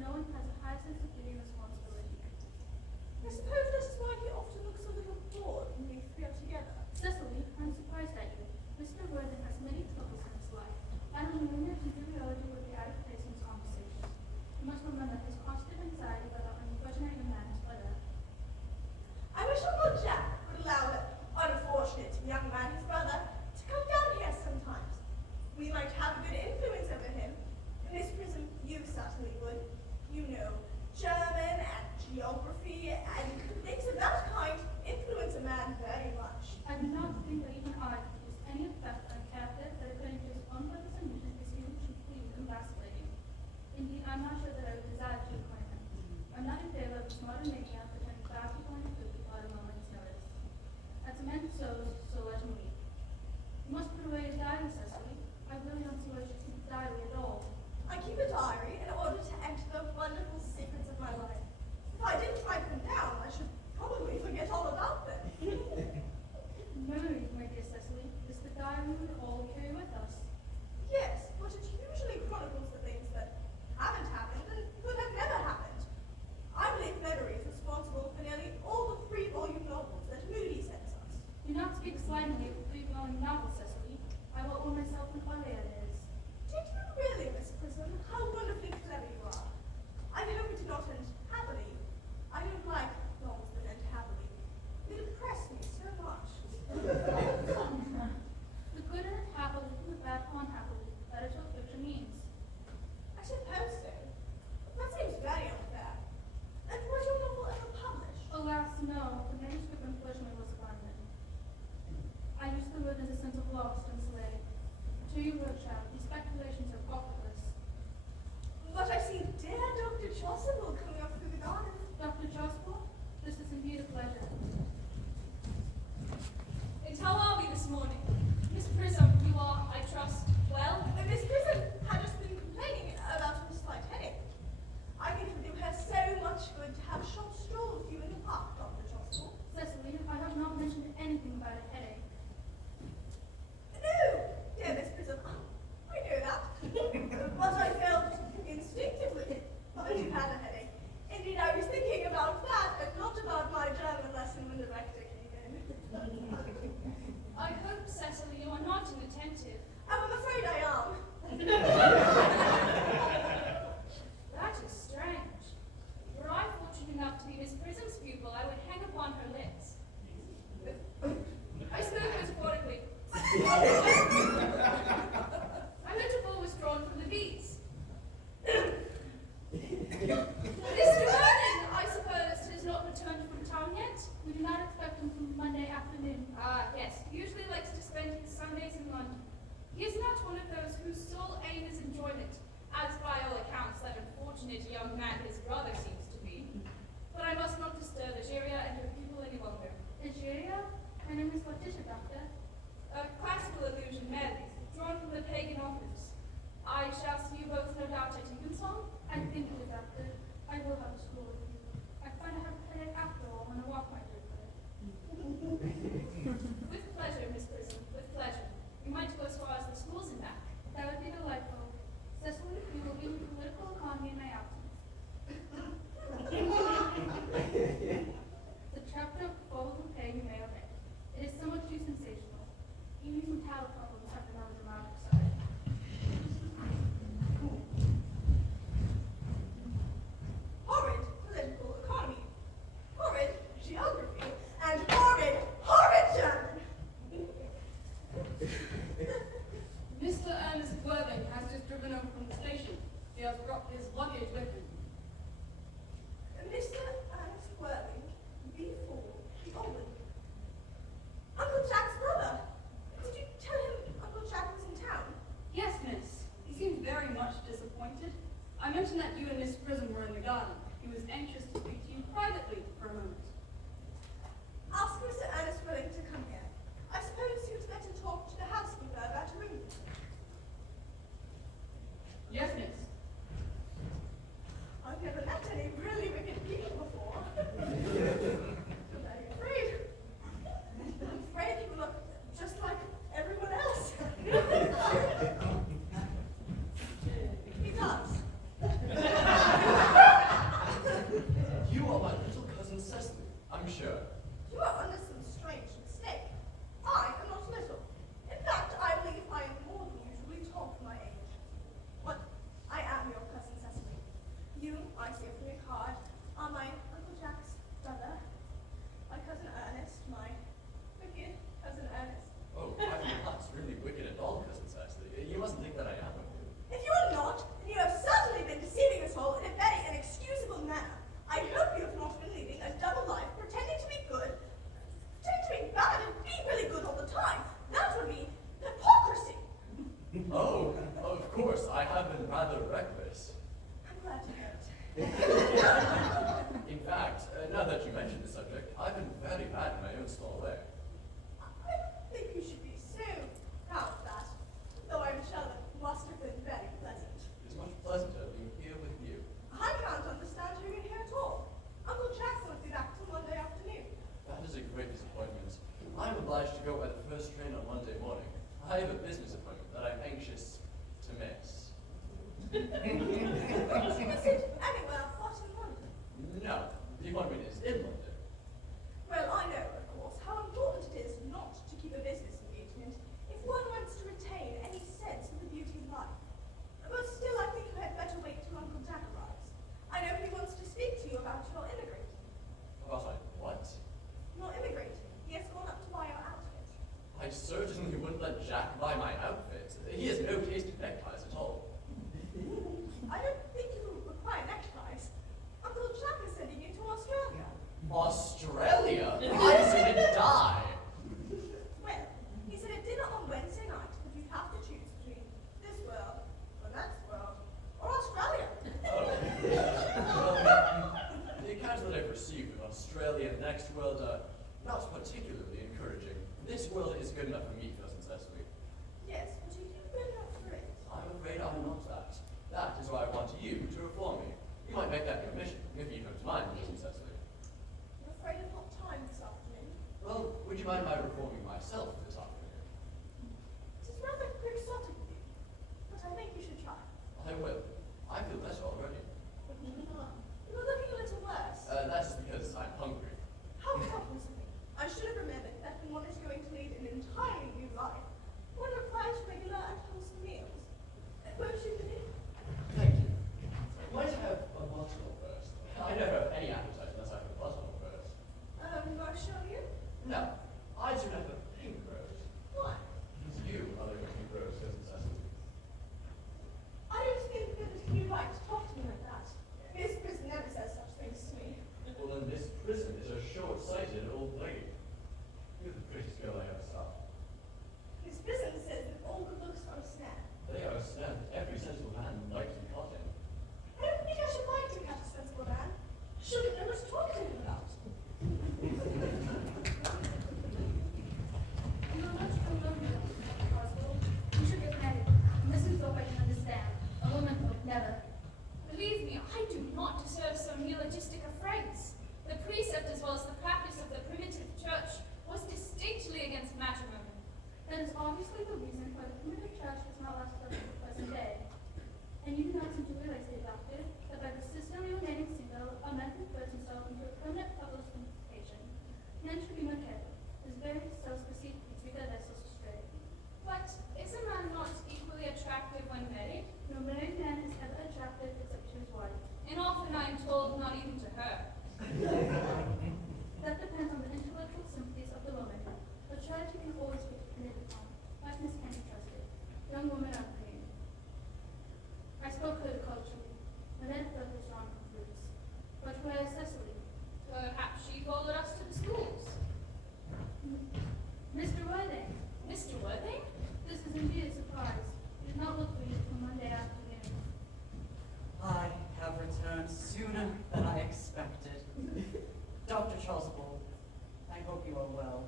no one has a high sense of duty and responsibility. I suppose this is why he often looks a little bored when we three are together. Cecily, I'm surprised at you. Mr. Worthing has many troubles in his life. I don't know if inferiority would be out of place in this conversation. You must remember his constant anxiety about the unfortunate young man is whether. I wish Uncle Jack would allow that unfortunate young man, his brother, to come down here sometimes. We might have a good influence over him. In this prison, you certainly would. You know, German and geography and things of that kind influence a man very much. I do not think that even I could use any effect on a character that according to his own purpose and mission is even completely and vacillating. Indeed, I'm not sure that I would desire to acquaint him. I'm not in favor of a smarter maniac pretending bad people and good people at a moment's notice. As a man sows, so let him reap. You must put away his diary, Cecily. I really don't see why you keep a diary at all. I keep a diary in order to enter the wonderful secrets of my life. If I didn't write them down, I should probably forget all about them. Memories, my dear Cecily, is the diary we all carry with us. Yes, but it usually chronicles the things that haven't happened and could have never happened. I believe memory is responsible for nearly all the 3-volume novels that Moody sends us. Do not speak slightingly of the 3-volume novel, Cecily. I will own myself in what it is. Did you really, Miss Prism? How wonderfully clever you are. I hope it did not end happily. I don't like novels that end happily. They depress me so much. The good end happily, the bad unhappily. That is what fiction means. I suppose so. That seems very unfair. And was your novel ever published? Alas, no. The manuscript unfortunately was abandoned. I used to live in the sense of lost and slave. To you, child, these speculations are profitless. But I see dear Dr. Chasuble coming up through the garden. Dr. Chasuble, this is indeed a pleasure. And how are we this morning? Miss Prism, you are, I trust, well? Miss Prism had just been complaining about her slight headache. I think it would do her so much good to have a short stroll with you in the park, Dr. Chasuble. Cecily, I have not mentioned anything about a headache. No, dear Miss Prism, I know that. But I felt instinctively that you had a headache. Indeed, I was thinking about that, but not about my German lesson when the rector came in. I hope, Cecily, you are not inattentive. Oh, I'm afraid I am. That is strange. Were I fortunate enough to be Miss Prism's pupil, I would hang upon her lips. I spoke metaphorically. My metaphor was drawn from the bees. Mr. Vernon, I suppose, has not returned from town yet? We do not expect him from Monday afternoon. Ah, yes. He usually likes to spend his Sundays in London. He is not one of those whose sole aim is enjoyment, as by all accounts that unfortunate young man his brother seems to be. But I must not disturb Egeria and her people any longer. Egeria? Her name is Letitia, Doctor. A classical allusion, merely, drawn from the pagan authors. I shall see you both, no doubt, at evensong. I think it is after. I will have a stroll with you. I find I have a headache after all when I walk my dear friend. With pleasure, Miss Prism, with pleasure. We might go as far as the schools and back. That would be delightful. Cecily, you will read political economy in my absence. The chapter of proposal pay you may omit. It is somewhat too sensational. Even some talent problems have the melodramatic side. Horrid political economy, horrid geography, and horrid, horrid German. Mr. Ernest Worthing has just driven over from the station. He has brought his luggage with him. Mr. Ernest Worthing, B4, Owen. Uncle Jack's brother. Did you tell him Uncle Jack was in town? Yes, miss. He seemed very much disappointed. I mentioned that you and Miss Prism were in the garden. He was anxious to speak to you privately for a moment. Ask Mr. Ernest Worthing to come here. I suppose you'd better talk to the housekeeper about a ring. Yes, miss. I've never met any really wicked people before. I'm very afraid. I'm afraid you look just like everyone else. He does. Of course, I have been rather reckless. I'm glad to hear it. In fact, now that you mention the subject, I've been very bad in my own small way. I don't think you should be so proud of that, though I'm sure that must have been very pleasant. It's much pleasanter being here with you. I can't understand you in here at all. Uncle Jack won't be back till Monday afternoon. That is a great disappointment. I'm obliged to go by the first train on Monday morning. I have a business appointment that I'm anxious to miss. Is it anywhere but in London? No, the appointment is in London. Well, I know, of course, how important it is not to keep a business engagement if one wants to retain any sense of the beauty of life. But still, I think you had better wait till Uncle Jack arrives. I know he wants to speak to you about your immigrating. About what? Your immigrating. He has gone up to buy your outfit. I certainly wouldn't let Jack buy my outfit. He has no taste in neckties at all. I don't think you require neckties. Uncle Jack is sending you to Australia. Australia? I say to die. Well, he said at dinner on Wednesday night that you'd have to choose between this world, the next world, or Australia. Oh. Well, the accounts that I've received of Australia and the next world are not particularly encouraging. This world is good enough for me, Cousin Cecily. Yes, but you do better for it. I'm afraid I'm not that. That is why I want you to reform me. You might make that your mission, if you don't mind, Cousin Cecily. I'm afraid I've not time this afternoon. Well, would you mind my reforming myself this afternoon? It is rather quixotic of you, but I think you should try. I will. I feel better already. You were looking a little worse. That's because I'm hungry. How helpless of me. I should have remembered that when one is going to lead an entirely new life, one requires regular and wholesome meals. Won't you begin? Thank you. Might I have a bottle first? I never have any appetite unless I have a bottle first. Marshalian? No, I do not have a pink rose. Why? Because you are the pink rose, Cousin Cecily. I don't think that it would be right to talk to me like that. Miss Prison never says such things to me. Well, then this prison is a short-sighted old lady. You're the prettiest girl I ever saw. Miss Prison says that all good looks are a snare. They are a snare that every sensible man would like to be caught in. I don't think I should like to catch a sensible man. Shouldn't know what to talk to him about. You are much too lonely, Oswald. You should get married. Mrs. Thorpe I can understand. A woman would never. Believe me, I do not deserve some eulogistic of phrase. The precept as well as the practice of the primitive church was distinctly against matrimony. That is obviously the reason why the primitive church has not lasted up to the present day. And you do not seem to realize, dear doctor, that by persistently remaining single, a man converts himself into a permanent public sanctification. Men should be more careful. His very self-conceit can lead their vessels astray. But is a man not equally attractive when married? No married man is ever attractive except to his wife. And often I am told not even to her. That depends on the intellectual sympathies of the woman. But charity can always be depended upon. Lightness can be trusted. Young women are clean. I spoke culturally. Manette felt was wrong concludes. But where is Cecily? Perhaps she followed us to the schools. Mr. Worthing, Mr. Worthing? this is indeed a surprise. We did not look for you till Monday afternoon. I have returned sooner than I expected. Dr. Charles Bull, I hope you are well.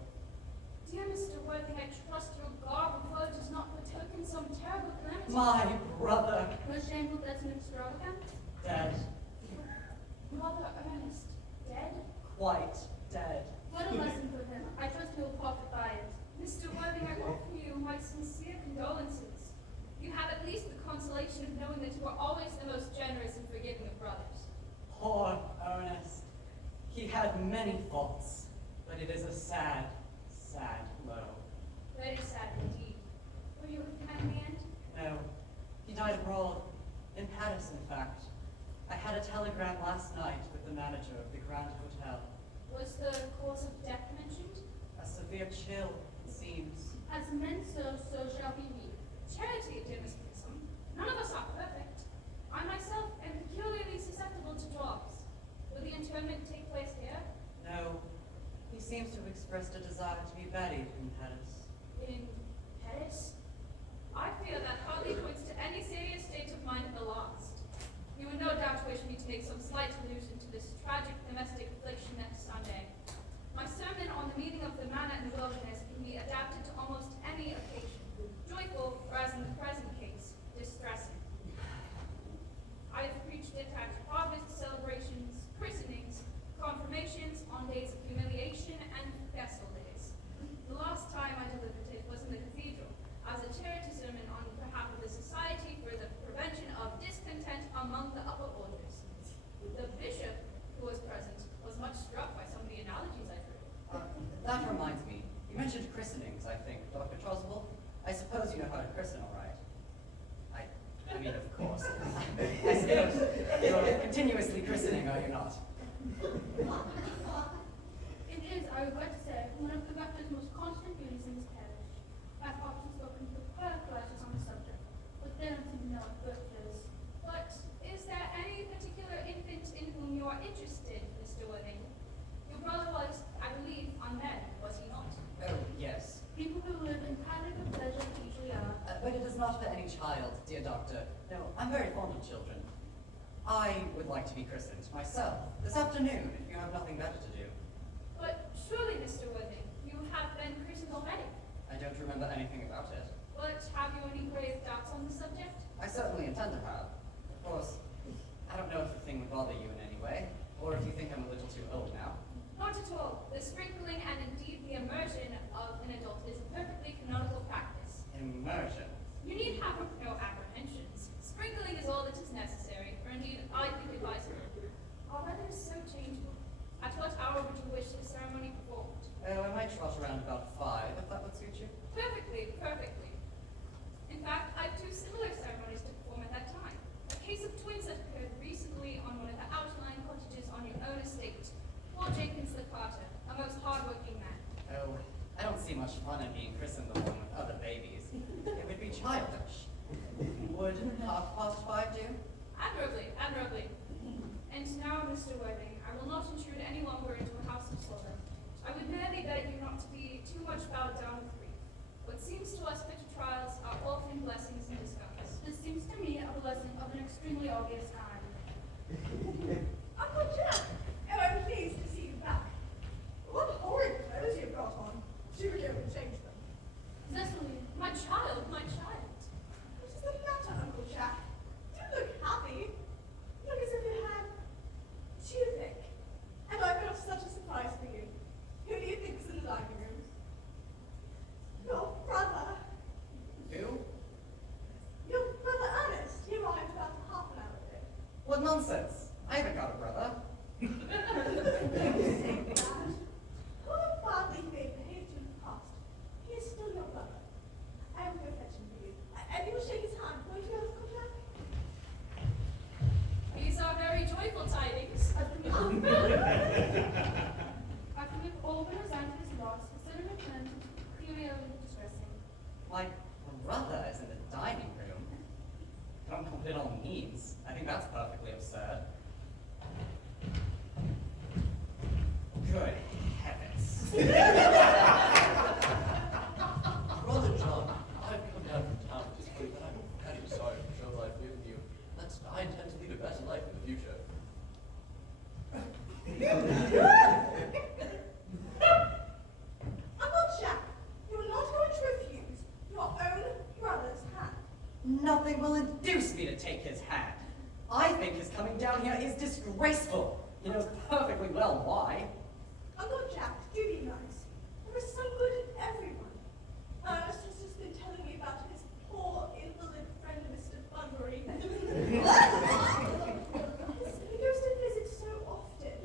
Dear Mr. Worthing, I trust your garb of woe does not betoken some terrible calamity. My brother, Was shameful that's an extravagant? dead, Brother Ernest, dead? quite dead. What a lesson for him. I trust he will profit by it. Mr. Worthing, I offer you my sincere condolences. You have at least the consolation of knowing that you are always the most generous and forgiving of brothers. Poor Ernest. He had many faults, but it is a sad, sad blow. Very sad indeed. Were you with him at the end? No, he died abroad, in Paris, in fact. I had a telegram last night with the manager of the Grand Hotel. Was the cause of death mentioned? A severe chill, it seems. As men sow, so shall he reap. Charity, dear Miss Grissom. None of us are perfect. I myself am peculiarly susceptible to dogs. Will the interment take place here? No, he seems to have expressed a desire to be buried in Paris. In Paris? I fear that hardly points to any listening, are you not? It is, I regret to say, one of the rector's most constant duties in this parish. I've often spoken to her classes on the subject, but they don't seem to know it virtues. But is there any particular infant in whom you are interested, Mr. Worthing? Your brother was, I believe, unmarried, was he not? Oh, yes. People who live entirely for pleasure usually are. But it is not for any child, dear doctor. No, I'm very fond of children. I would like to be christened myself this afternoon if you have nothing better to do. But surely, Mr. Worthing, you have been christened already. I don't remember anything about it. But have you any grave doubts on the subject? I certainly intend to have. Of course, I don't know if the thing would bother you in any way, or if you think I'm a little too old now. Not at all. The sprinkling and indeed the immersion of an adult is a perfectly canonical practice. Immersion. You need have no apprehensions. Sprinkling is all that is necessary, or indeed I think advisable. Our weather is so changeable. At what hour would you wish the ceremony performed? Oh, I might trot around about 5, if that would suit you. Perfectly, perfectly. In fact, I have 2 similar ceremonies to perform at that time. A case of twins that occurred recently on one of the outlying cottages on your own estate. Paul Jenkins the Carter, a most hard-working man. Oh, I don't see much fun in being christened along with other babies. It would be childish. Would 5:30 do? Admirably, admirably. And now, Mr. Worthing, I will not intrude any longer into a house of sorrow. I would merely beg you not to be too much bowed down with grief. What seems to us bitter trials are often blessings in disguise. This seems to me a blessing of an extremely obvious kind. Uncle Jack, oh, I'm pleased to see you back. What horrid clothes you've got on. Do go and change them. Cecily, my child, my child. What is the matter, Uncle Jack? You look happy. Look as if you had toothache. And I've got such a surprise for you. Who do you think is in the dining room? Your brother. Who? Your brother Ernest. He arrived about half an hour ago. What nonsense! I haven't got a brother. Say that. However badly he may have behaved in the past, he is still your brother. I will go fetch him for you. And you will shake his hand, won't you, Uncle Jack? These are very joyful tidings. After we've all been resigned to his loss, his sudden return is peculiarly distressing. My brother is in the dining room. I don't know what it all means. I think that's perfectly absurd. Good heavens. Brother John, I've come down from town to tell you that I'm very sorry for the trouble I've given you. That's, I intend to lead a better life in the future. Uncle Jack, you are not going to refuse your own brother's hand. Nothing will induce me to take his hand. I think his coming down here is disgraceful. He knows perfectly well why. Uncle Jack, do be nice. There is some good in everyone. Ernest has just been telling me about his poor invalid friend, Mr. Bunbury. He goes to visit so often.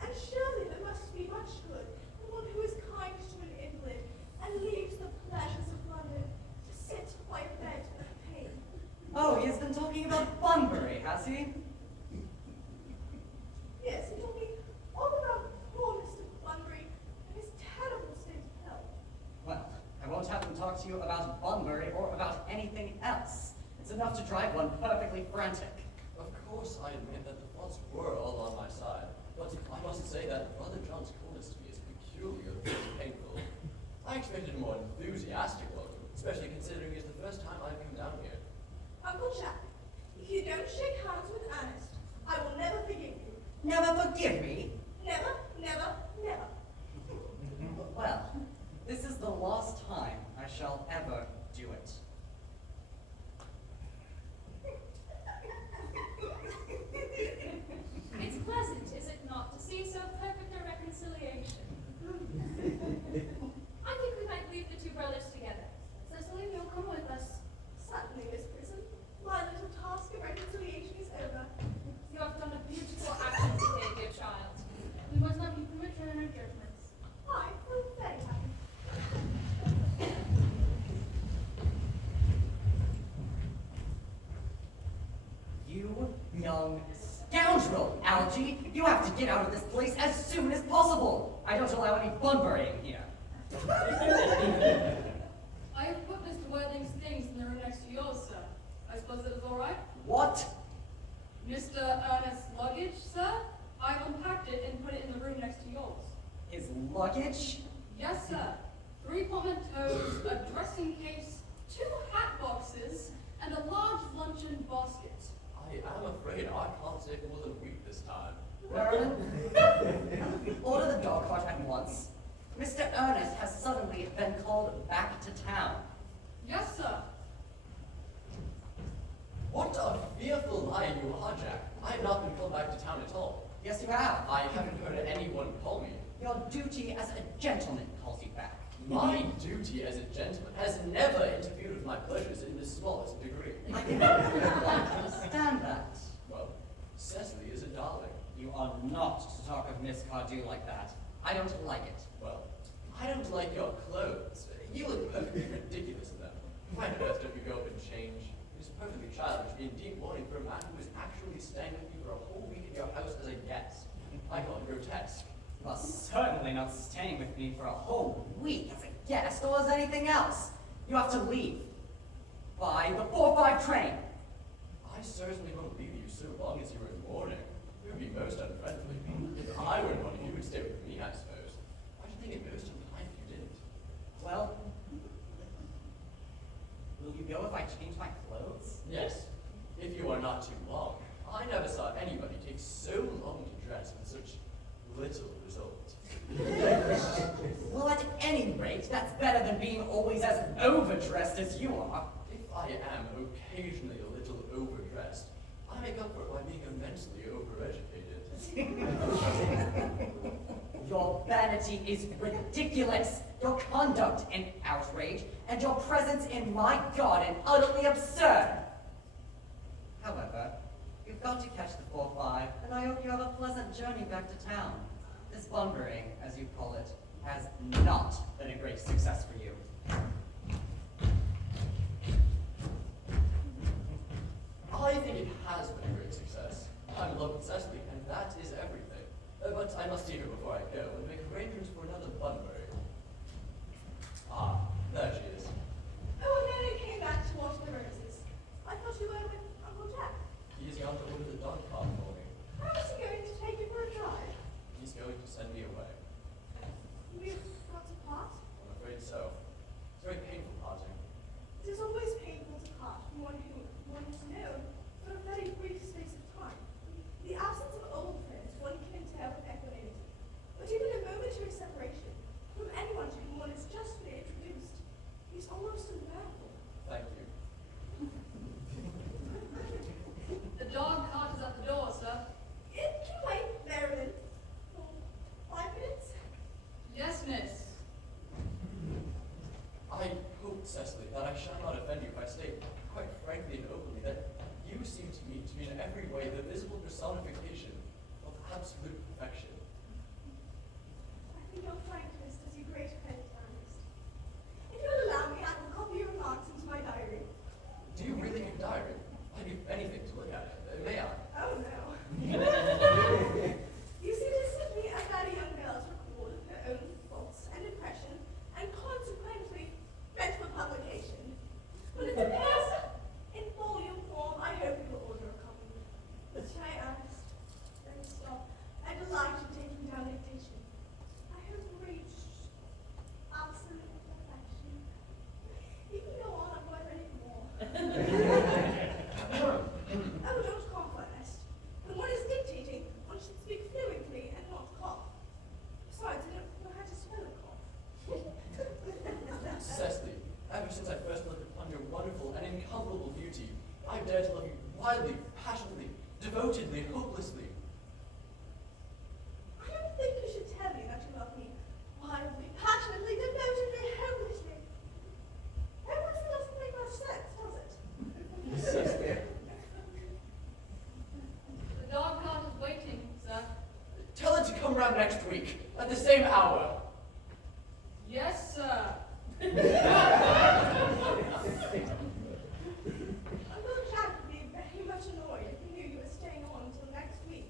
And surely there must be much good in one who is kind to an invalid and leaves the pleasures of London to sit by a bed of pain. Oh, he has been talking about Bunbury, has he? Yes, he told me all about poor Mr. Bunbury and his terrible state of health. Well, I won't have him talk to you about Bunbury or about anything else. It's enough to drive one perfectly frantic. Of course, I admit that the thoughts were all on my side, but I must say that Brother John's coolness to me is peculiarly painful. I expected a more enthusiastic welcome, especially considering it's the first time I've come down here. Uncle Jack, if you don't shake hands with Ernest, I will never forgive you. Never forgive me? Never, never, never. Well, this is the last time I shall ever do it. It's pleasant, is it not, to see so perfect a reconciliation? I think we might leave the 2 brothers together. Cecily, you'll come with us. Certainly, Miss Prison. My little task of reconciliation is over. You have done a beautiful action today, dear child. We must not be premature in our judgments. I feel very happy. You young scoundrel! scoundrel, Algie! You have to get out of this place as soon as possible! I don't allow any bunburying here. I have put Mr. Worthing's things in the room next to yours, sir. I suppose that is all right? What? Mr. Earnest's luggage, sir? I've unpacked it and put it in the room next to yours. His luggage? Yes, sir. 3 portmanteaus, a dressing case, 2 hat boxes, and a large luncheon basket. I am afraid I can't take more than a week this time. Merlin? Order the dog cart at once. Mr. Earnest has suddenly been called back to town. Yes, sir. What a fearful liar you are, Jack. I have not been called back to town at all. Yes, you have. I haven't heard anyone call me. Your duty as a gentleman calls you back. My duty as a gentleman has never interfered with my pleasures in the smallest degree. I cannot quite understand that. Well, Cecily is a darling. You are not to talk of Miss Cardew like that. I don't like it. Well, I don't like your clothes. You look perfectly ridiculous in them. Why on earth don't you go up and change? It is perfectly childish to be in deep mourning for a man who is actually staying with you for a whole week at your house as a guest. I call it grotesque. You are certainly not staying with me for a whole week as a guest or as anything else. You have to leave. By the 4:05 train. I certainly won't leave you so long as you are in mourning. It would be most unfriendly. If I were in mourning, you would stay with me, I suppose. I should think it most unkind if you didn't. Well, will you go if I change my clothes? Yes, if you are not too long. I never saw anybody take so long to dress with such little result. Well, at any rate, that's better than being always as overdressed as you are. If I am occasionally a little overdressed, I make up for it by being immensely overeducated. Your vanity is ridiculous. Your conduct an outrage, and your presence in my garden utterly absurd. However, you've got to catch the 4:05, and I hope you have a pleasant journey back to town. This bunburying, as you call it, has not been a great success for you. I think it has been a great success. I'm in love with Cecily, and that is everything. But I must see her before I go and make arrangements for another Bunbury. Ah, there she is. Oh, and then I came back to water the roses. I thought you were with Uncle Jack. He's gone to order the dog cart for me. How is he going to take you for a drive? He's going to send me away. We've got to part. I'm afraid so. It's very painful parting. It is always painful to part from one whom one has known for a very brief space of time. The absence of old friends one can endure with equanimity. But even a momentary separation from anyone to whom one is just reintroduced is almost unbearable. Thank you. The dog cart is at the door, sir. It can wait, Marilyn, for 5 minutes. Yes, miss. I hope, Cecily, that I shall not offend you if I state, quite frankly and openly, that you seem to me to be in every way the visible personification of absolute perfection. I think your frankness does you great credit, Ernest. If you will allow me, I will copy your remarks into my diary. Do you really keep a diary? I'd give anything to look at it. May I? Oh no. You see, it is simply a very young girl's record of her own thoughts and impressions, and consequently meant for publication. When it appears in volume form, I hope you will order a copy. Shall I ask? Then stop. I delight in taking down dictation. I have reached absolute perfection. You can go on, I've got ready for more. Oh, don't cough, Ernest. When one is dictating, one should speak fluently and not cough. Besides, I don't know how to spell a cough. Cecily, ever since I first looked upon your wonderful and incomparable beauty, I've dared to love you wildly, passionately, devotedly, hopelessly. I don't think you should tell me that you love me wildly, passionately, devotedly, hopelessly. Hopelessly doesn't make much sense, does it? Cecily, The dog cart is waiting, sir. tell her to come round next week, at the same hour. Yes, sir. Uncle Jack would be very much annoyed if he knew you were staying on until next week.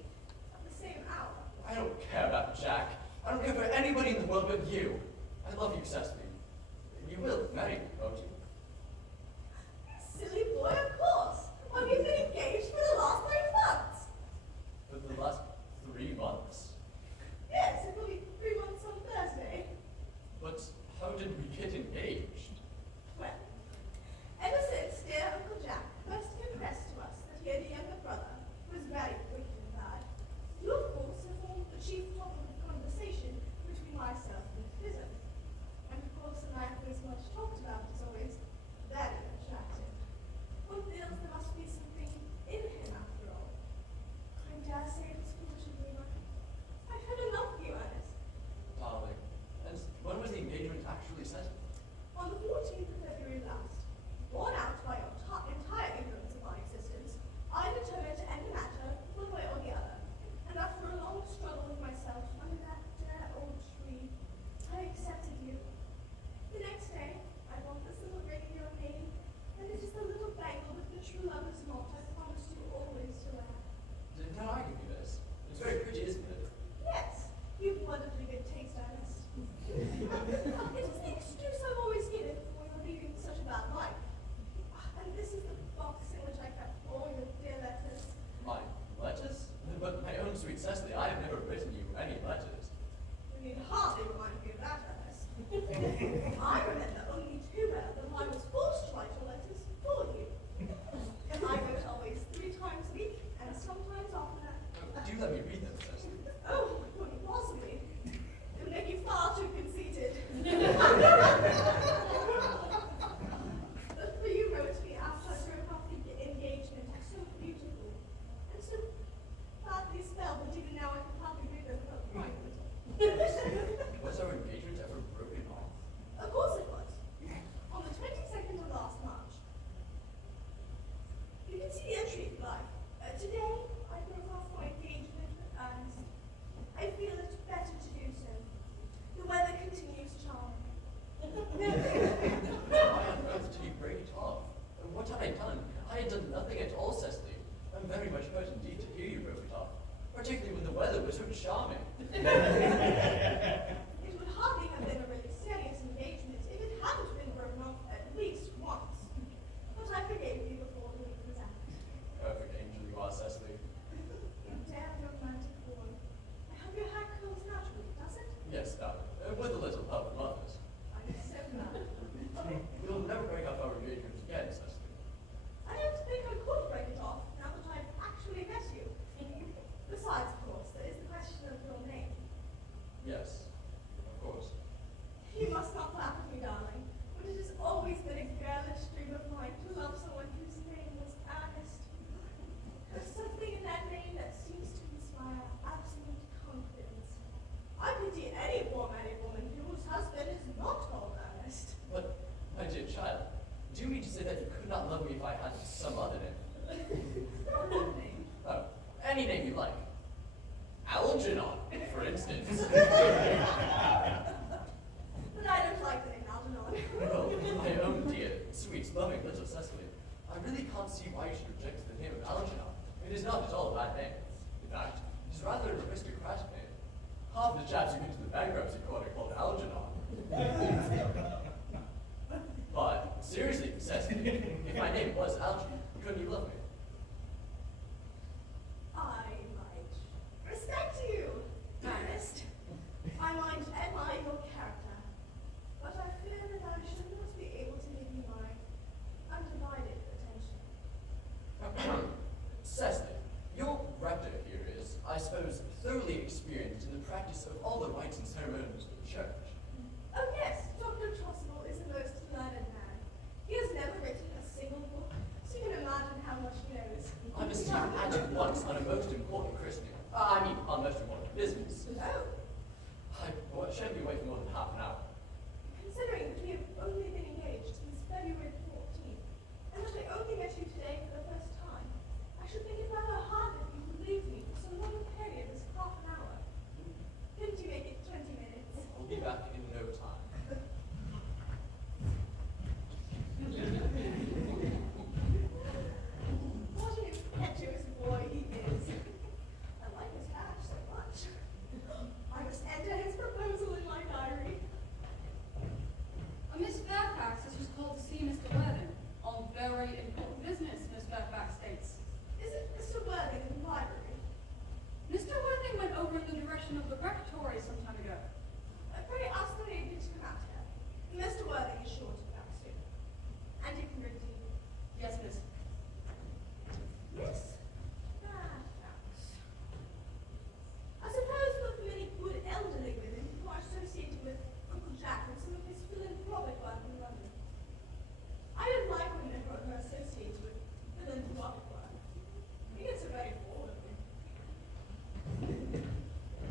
can see the entry if you like. Today, I broke off my engagement with Ernest. I feel it's better to do so. The weather continues charming. Why on earth did you break it off? What had I done? I had done nothing at all, Cecily. I'm very much hurt indeed to hear you broke it off, particularly when the weather was so charming. It would hardly have been a really serious engagement if it hadn't been broken off at least once. But I forgave you before the week was out. Perfect angel you are, Cecily. You damn romantic boy. I hope your hair curls naturally, does it? Yes, darling, with a little help from others. I'm so glad. We'll never break up our engagement again, Cecily. I don't think I could break it off now that I've actually met you. Besides, of course, there is the question of your name. Yes, of course. You must not laugh at me, darling, but it has always been a girlish dream of mine to love someone whose name was Earnest. There's something in that name that seems to inspire absolute confidence. I pity any poor-mannered woman whose husband is not called Earnest. But, my dear child, do you mean to say that you could not love me if I had some other name? What name? Oh, any name you like. Algernon, for instance. But I don't like the name Algernon. Oh, my own dear, sweet, loving little Cecily. I really can't see why you should reject the name of Algernon. It is not at all a bad name. In fact, it is rather an aristocratic name. Half the chaps who get to the bankruptcy court are called Algernon. But, seriously, Cecily, if my name was Algernon, couldn't you love me? I might respect you, Ernest. I might admire your character, but I fear that I should not be able to give you my undivided attention. Cecily, your rector here is, I suppose, thoroughly experienced in the practice of all the rites and ceremonies of the church. Oh yes, Dr. Chasuble is the most learned man. He has never written a single book, so you can imagine how much he knows. I must see you at once on a most important christening. On most important business. Oh, I shan't be away for more than half an hour. considering that we have only been engaged since February 14th, and that I only met you today for the first time, I should think it rather hard if you would leave me for so long a period as half an hour. Couldn't you make it 20 minutes? I'll be back in no time. What an impetuous boy he is. I like his hat so much. I must enter his proposal in my diary. A Miss Fairfax has just called to see Mr. Worthing on very important business, Miss Fairfax states. Is it Mr. Worthing in the library? Mr. Worthing went over in the direction of the rectory some time ago. Pray ask the lady to come out here. Mr. Worthing is sure to be back soon. And you can redeem. Yes, miss. Miss Fairfax. I suppose you're familiar with elderly women who are associated with Uncle Jack and some of his philanthropic work in London. I don't like women who are associated with philanthropic work. I think it's a very bored of me.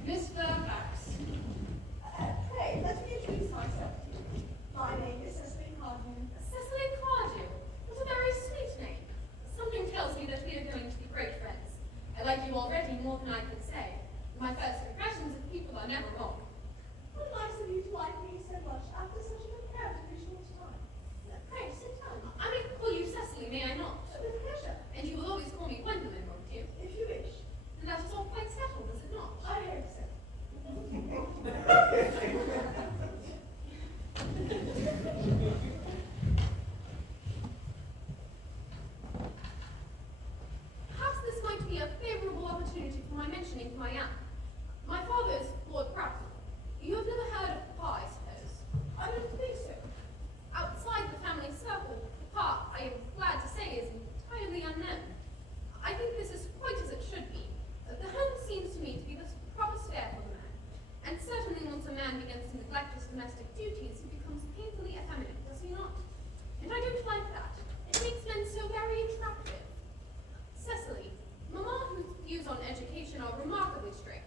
Miss Fairfax. Pray, let me introduce myself to you. My name is Cecily Cardew. Cecily Cardew. What a very sweet name. Something tells me that we are going to be great friends. I like you already more than I can say. My first impressions of people are never wrong. How nice of you to like me so much after such a comparatively short time. Pray, sit down. I may call you Cecily, may I not? With pleasure, And you will always call me Gwendolyn, won't you? if you wish. And that is all quite settled, is it not? I hope so. Perhaps this might be a favourable opportunity for my mentioning who I am. My father is Lord Broughton. You have never heard of Papa, I suppose. I don't think so. Outside the family circle, Papa, I am glad to say, is entirely unknown. I think this is quite as it should be. The home seems to me to be the proper sphere for the man. And certainly once a man begins to neglect his domestic duties, he becomes painfully effeminate, does he not? And I don't like that. It makes men so very attractive. Cecily, Mamma, whose views on education are remarkably straight,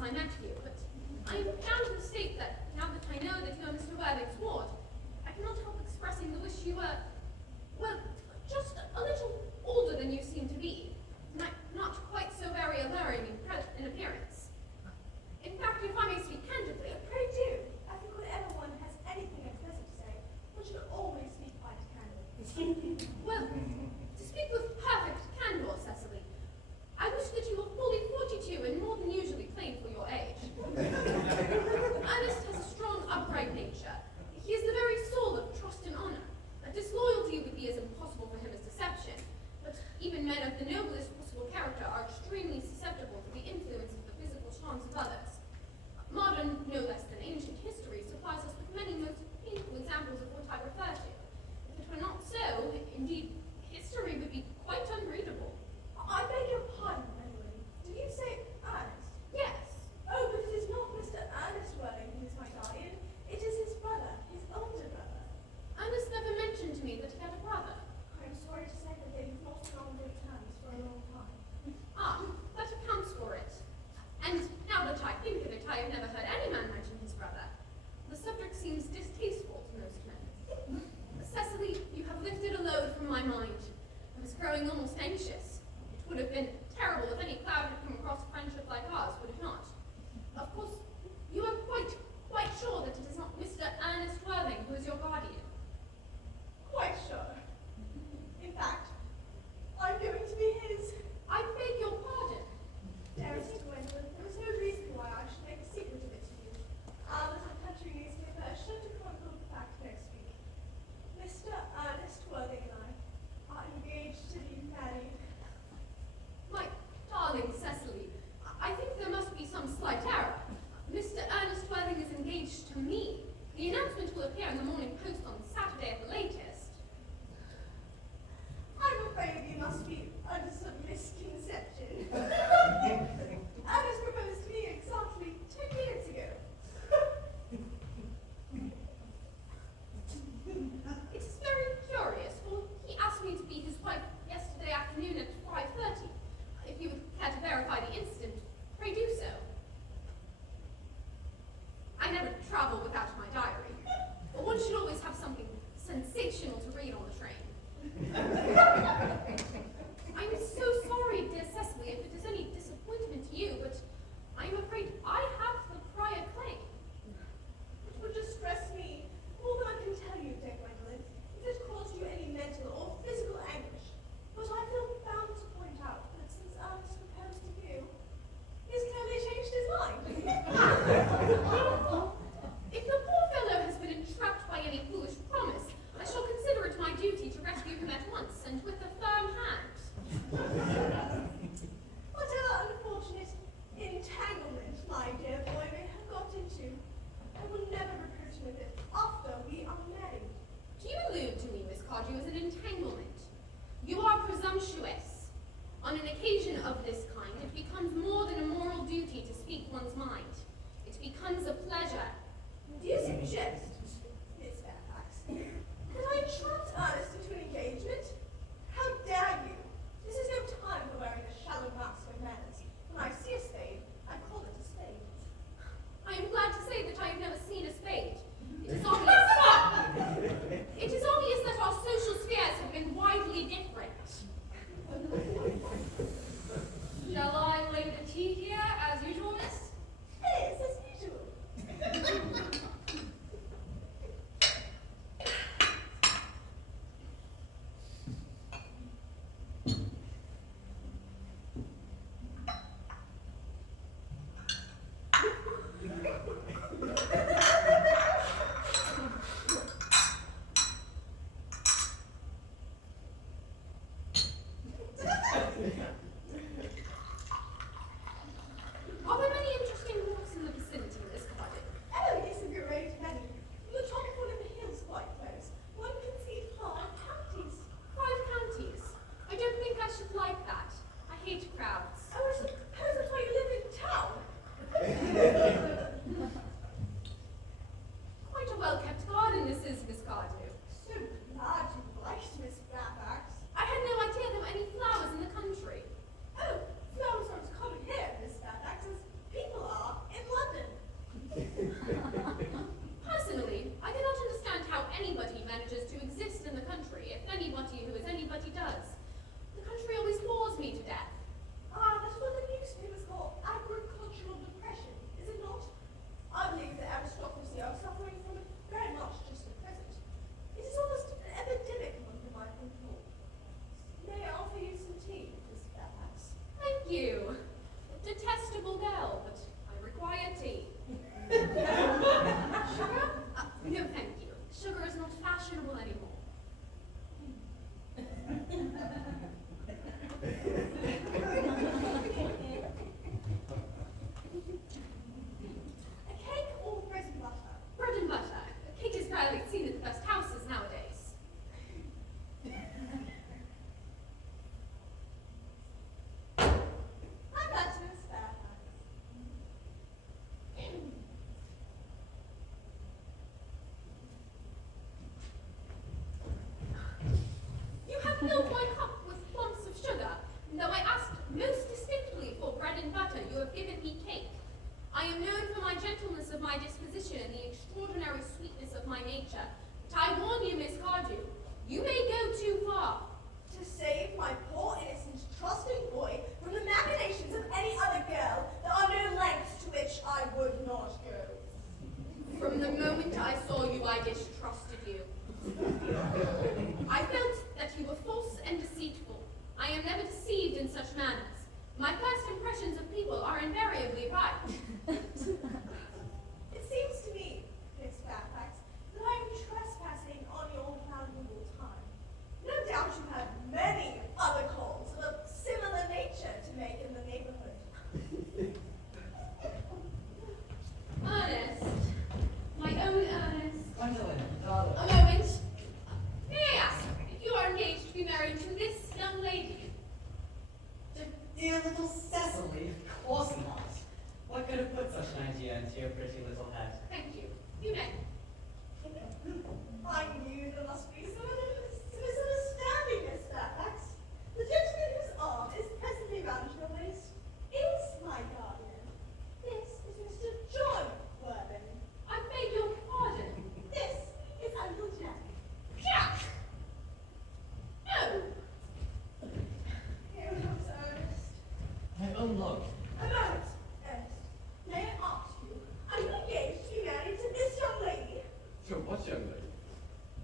since I met you, but I am bound to state that now that I know that you are Mr. Worthing's ward, I cannot help expressing the wish you were, well, just a little older than you seem to be, not quite so very alluring in appearance. In fact, if I may speak candidly, Pray do. I think whenever one has anything unpleasant to say, one should always speak quite candidly. well, to speak with perfect candor, Cecily, I wish that you were fully 42 and more than usually plain for your age. Ernest has a strong, upright nature. He is the very soul of trust and honor. A disloyalty would be as impossible for him as deception, but even men of the noblest possible character are extremely susceptible to the influence of the physical charms of others. Modern, no less than ancient history supplies us with many most painful examples of what I refer to. If it were not so, indeed, history would be quite unreadable. I beg your pardon, my lady. Did you say Ernest? Yes. Oh, but it is not Mr. Ernest Worthing who is my guardian. It is his brother, his older brother. Ernest never mentioned to me that he had a brother. I am sorry to say that they have not been on good terms for a long time. Ah, that accounts for it. And now that I think of it, I have never heard any man mention his brother. The subject seems distasteful to most men. Cecily, you have lifted a load from my mind. I was growing almost anxious. It would have been terrible if any cloud had come across a friendship like ours, would it not? Of course, you are quite sure that it is not Mr. Ernest Worthing who is your guardian. Quite sure. In fact, I'm going to be his. I beg your pardon. Dearest Gwendolyn, there is no reason why I should make a secret of it to you. Our little country newspaper is sure to chronicle the fact next week. Mr. Ernest Worthing and I are engaged to be married. My darling Cecily, I think there must be some slight error. Mr. Ernest Worthing is engaged to me. The announcement will appear in the Morning Post on Saturday at the latest. I'm afraid you must be under some misconception. Ernest proposed to me exactly 10 minutes ago. It is very curious, for he asked me to be his wife yesterday afternoon at 5:30. If you would care to verify the incident, pray do so. I never travel without my diary, but one should always have something sensational to read on the train. I'm so sorry, dear Cecily, if it is any disappointment to you, but I am afraid I have the prior claim. It would distress me more than I can tell you, dear Gwendolyn, if it caused you any mental or physical anguish. But I feel bound to point out that since Ernest proposed to you, he has clearly changed his mind. If the poor fellow has been entrapped by any foolish promise, I shall consider it my duty to rescue him at once, and with a firm hand. Whatever unfortunate entanglement my dear boy may have got into, I will never reproach him with it after we are married. Do you allude to me, Miss Cardew, as an entanglement? You are presumptuous. On an occasion of this kind, it becomes more than a moral duty to speak one's mind. It becomes a pleasure. Do you suggest, Miss Fairfax, that I entrapped Ernest into an engagement? How dare you? This is no time for wearing a shallow mask of manners. When I see a spade, I call it a spade. I am glad to say that I have never seen a spade. It is obvious. It is obvious that our social spheres have been widely different. Shall I lay the tea here as usual, miss? Yes, as usual. filled my cup with lumps of sugar, and though I asked most distinctly for bread and butter, you have given me cake. I am known for my gentleness of my disposition and the extraordinary sweetness of my nature, but I warn you, Miss Cardew, you may go too far. To save my poor, innocent, trusting boy from the machinations of any other girl, there are no lengths to which I would not go. From the moment I saw you, I distrusted you. I felt that you were false and deceitful. I am never deceived in such manners. My first impressions of people are invariably right. It seems to me, Miss Fairfax, that I am trespassing on your valuable time. No doubt you have many other calls of a similar nature to make in the neighborhood. Ernest, my own Ernest. Gwendolyn, darling. A moment. May I ask if you are engaged to be married to this young lady? Dear little Cecily, of course not. What could have put such an idea into your pretty little head? Thank you. You may. I knew there must be some misunderstanding, Miss Fairfax. The gentleman whose arm is presently round your waist is my guardian. This is Mr. John Worthing. I beg your pardon. This is Uncle Jack. Jack! No! Here comes Ernest. My own love. A moment, Ernest. May I ask you, are you engaged to be married to this young lady? To what young lady?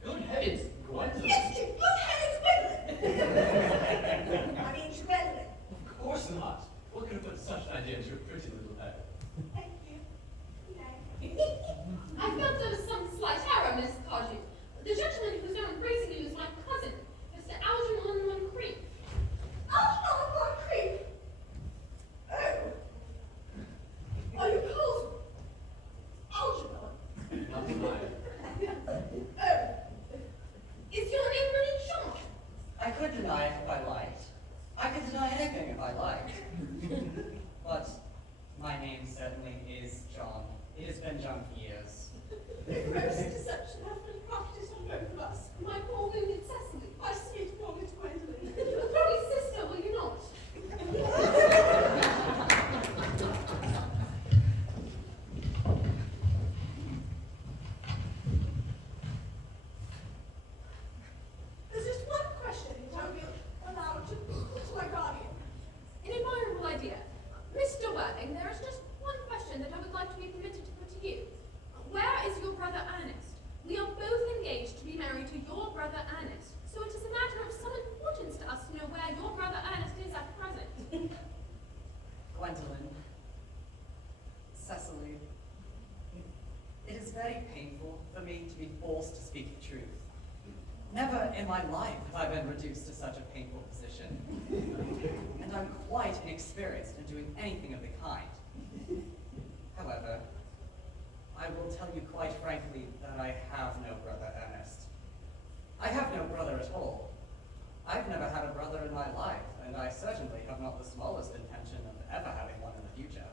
Good heavens, Gwendolyn. Yes, to good heavens, Gwendolyn! I mean, to Gwendolyn. Of course not. What could have put such an idea into your pretty little head? Thank you. Good I felt there was some slight error, Miss Cardew. The gentleman who was now embracing you is my cousin, Mr. Algernon Moncrief. Algernon Moncrief! Oh. Are you called Algernon? Not mine. Oh. Is your name really John? I could deny it if I liked. I could deny anything if I liked. But my name certainly is John. It has been John for years. Gross deception has been practiced on both of us. My poor wounded Cecily. My sweet woman Gwendolyn. A very sister, will you not? There's just one question that I will be allowed to put to my guardian. An admirable idea. Mr. Worthing, there is just one question that I would like to be permitted to put to you. Where is your brother Ernest? We are both engaged to be married to your brother Ernest, so it is a matter of some importance to us to know where your brother Ernest is at present. Gwendolyn, Cecily, it is very painful for me to be forced to speak the truth. Never in my life have I been reduced to such a painful position. And I'm quite inexperienced in doing anything of the kind. However, I will tell you quite frankly that I have no brother Ernest. I have no brother at all. I've never had a brother in my life, and I certainly have not the smallest intention of ever having one in the future.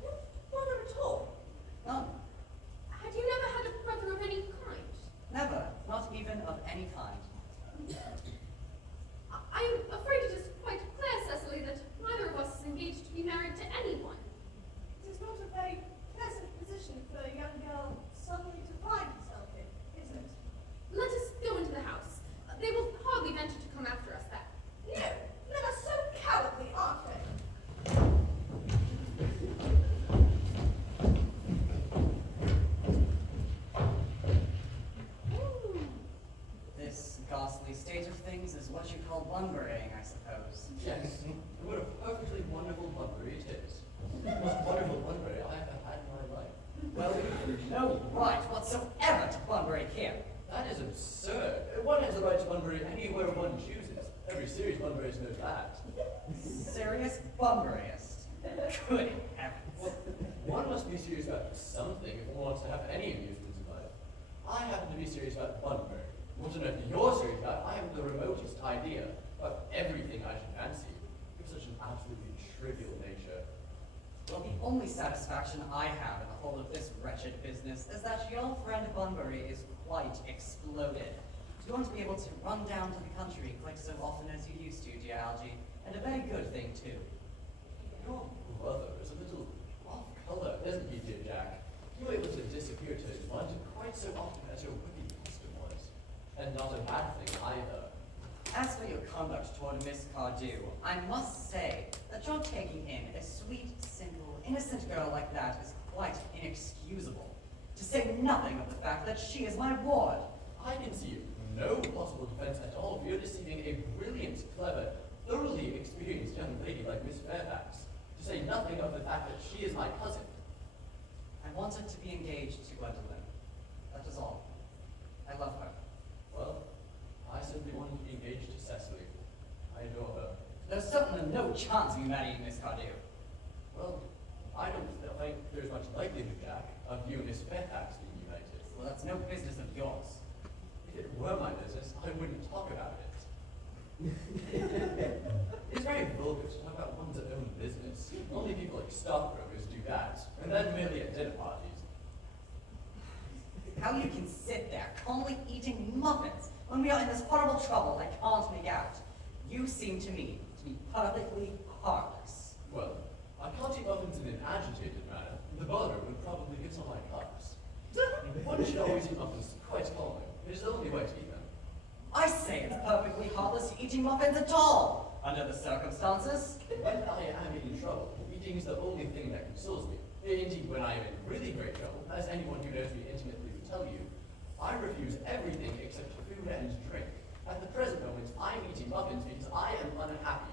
No brother at all. None. Had you never had a brother of any kind? Never. Not even of any kind. I am afraid it is quite clear, Cecily, that neither of us is engaged to be married to anyone. It is not a very pleasant position for a young girl suddenly to find herself in, is it? Let us go into the house. They will hardly venture to come after us there. No, men are so cowardly, aren't they? This ghastly state of things is what you call bunburying, I suppose. Yes, and what a perfectly wonderful Bunbury it is. The most wonderful Bunbury I have had in my life. Well, no right whatsoever to Bunbury here. That is absurd. One has the right to Bunbury anywhere one chooses. Every serious Bunburyist knows that. Serious Bunburyist. Good heavens. Well, one must be serious about something if one wants to have any amusements in life. I happen to be serious about Bunbury. Want to know if you're serious about it? I have the remotest idea about everything I should fancy. You have such an absolutely trivial nature. Well, the only satisfaction I have in the whole of this wretched business is that your friend Bunbury is quite exploded. Do you want to be able to run down to the country quite so often as you used to, dear Algie? And a very good thing, too. Your brother is a little off color, isn't he, dear Jack? You were able to disappear to London quite so often as your wicked custom was. And not a bad thing either. As for your conduct toward Miss Cardew, I must say that your taking in a sweet, simple, innocent girl like that is quite inexcusable. To say nothing of the fact that she is my ward. I can see no possible defense at all for your deceiving a brilliant, clever, thoroughly experienced young lady like Miss Fairfax. To say nothing of the fact that she is my cousin. I wanted to be engaged to Gwendolyn. That is all. I love her. Well, I simply wanted to be engaged to Cecily. I adore her. There's certainly no chance of you marrying Miss Cardew. Well, I don't think there's much likelihood, Jack, of you and Miss Fairfax being united. Well, that's no business of yours. If it were my business, I wouldn't talk about it. It's very vulgar to talk about one's own business. Only people like stockbrokers do that, and then merely at dinner parties. How you can sit there calmly eating muffins when we are in this horrible trouble I can't make out. You seem to me to be perfectly heartless. Well, I can't eat muffins in an agitated manner. The butter would probably get on my cups. One should always eat muffins quite calmly. It is the only way to eat them. I say it's perfectly heartless eating muffins at all, under the circumstances. When I am in trouble, eating is the only thing that consoles me. Indeed, when I am in really great trouble, as anyone who knows me intimately would tell you, I refuse everything except food and drink. At the present moment, I'm eating muffins because I am unhappy.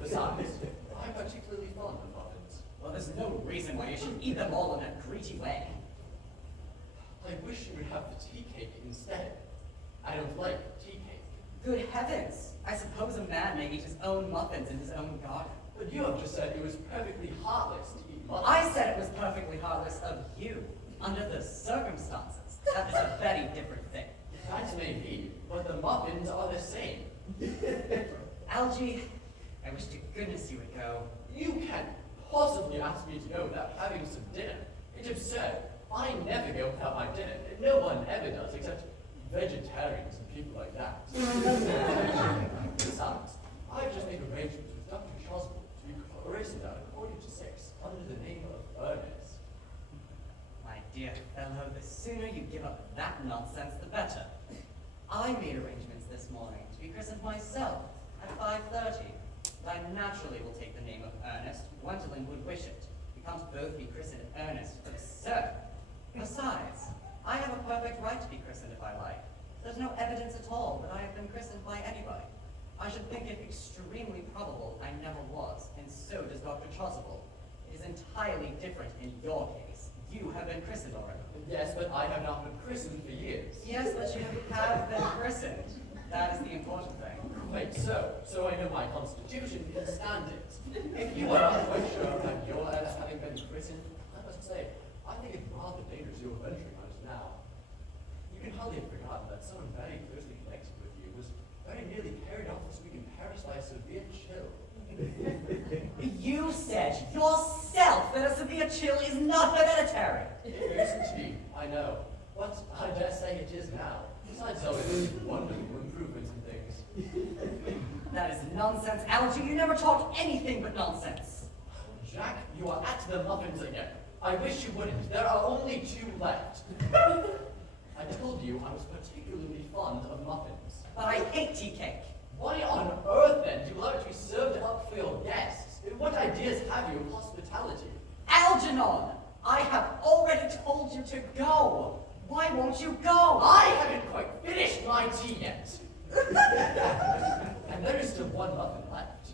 Besides, I'm particularly fond of muffins. Well, there's no reason why you should eat them all in a greedy way. I wish you would have the tea cake instead. I don't like tea cake. Good heavens! I suppose a man may eat his own muffins in his own garden. But you have just said it was perfectly heartless to eat muffins. I said it was perfectly heartless of you, under the circumstances. That is a very different thing. That may be, but the muffins are the same. Algie, I wish to goodness you would go. You can't possibly ask me to go without having some dinner. It's absurd. I never go without my dinner. No one ever does, except vegetarians and people like that. Besides, I've just made arrangements with Dr. Choswell to be christened out at 6:45 under the name of Earnest. My dear fellow, the sooner you give up that nonsense, the better. I made arrangements this morning to be christened myself at 5:30. But I naturally will take the name of Earnest. Gwendolyn would wish it. We can't both be christened Earnest, absurd. Besides, I have a perfect right to be christened if I like. There's no evidence at all that I have been christened by anybody. I should think it extremely probable I never was, and so does Dr. Chasuble. It is entirely different in your case. You have been christened already. Yes, but I have not been christened for years. Yes, but you have been christened. That is the important thing. Quite so. So I know my constitution can stand it. If you are not quite sure about your having been christened, I must say, I think it's rather dangerous you're venturing on it now. You can hardly have forgotten that someone very closely connected with you was very nearly carried off this week in Paris by a severe chill. You said yourself that a severe chill is not hereditary. It used to be, I know. But I dare say it is now. Besides, though, it is wonderful improvements in things. That is nonsense, Algie. You never talk anything but nonsense. Jack, you are at the muffins again. I wish you wouldn't. There are only 2 left. I told you I was particularly fond of muffins. But I hate tea cake. Why on earth, then, do you allow it to be served up for your guests? What ideas have you of hospitality? Algernon, I have already told you to go. Why won't you go? I haven't quite finished my tea yet. And there is still 1 muffin left.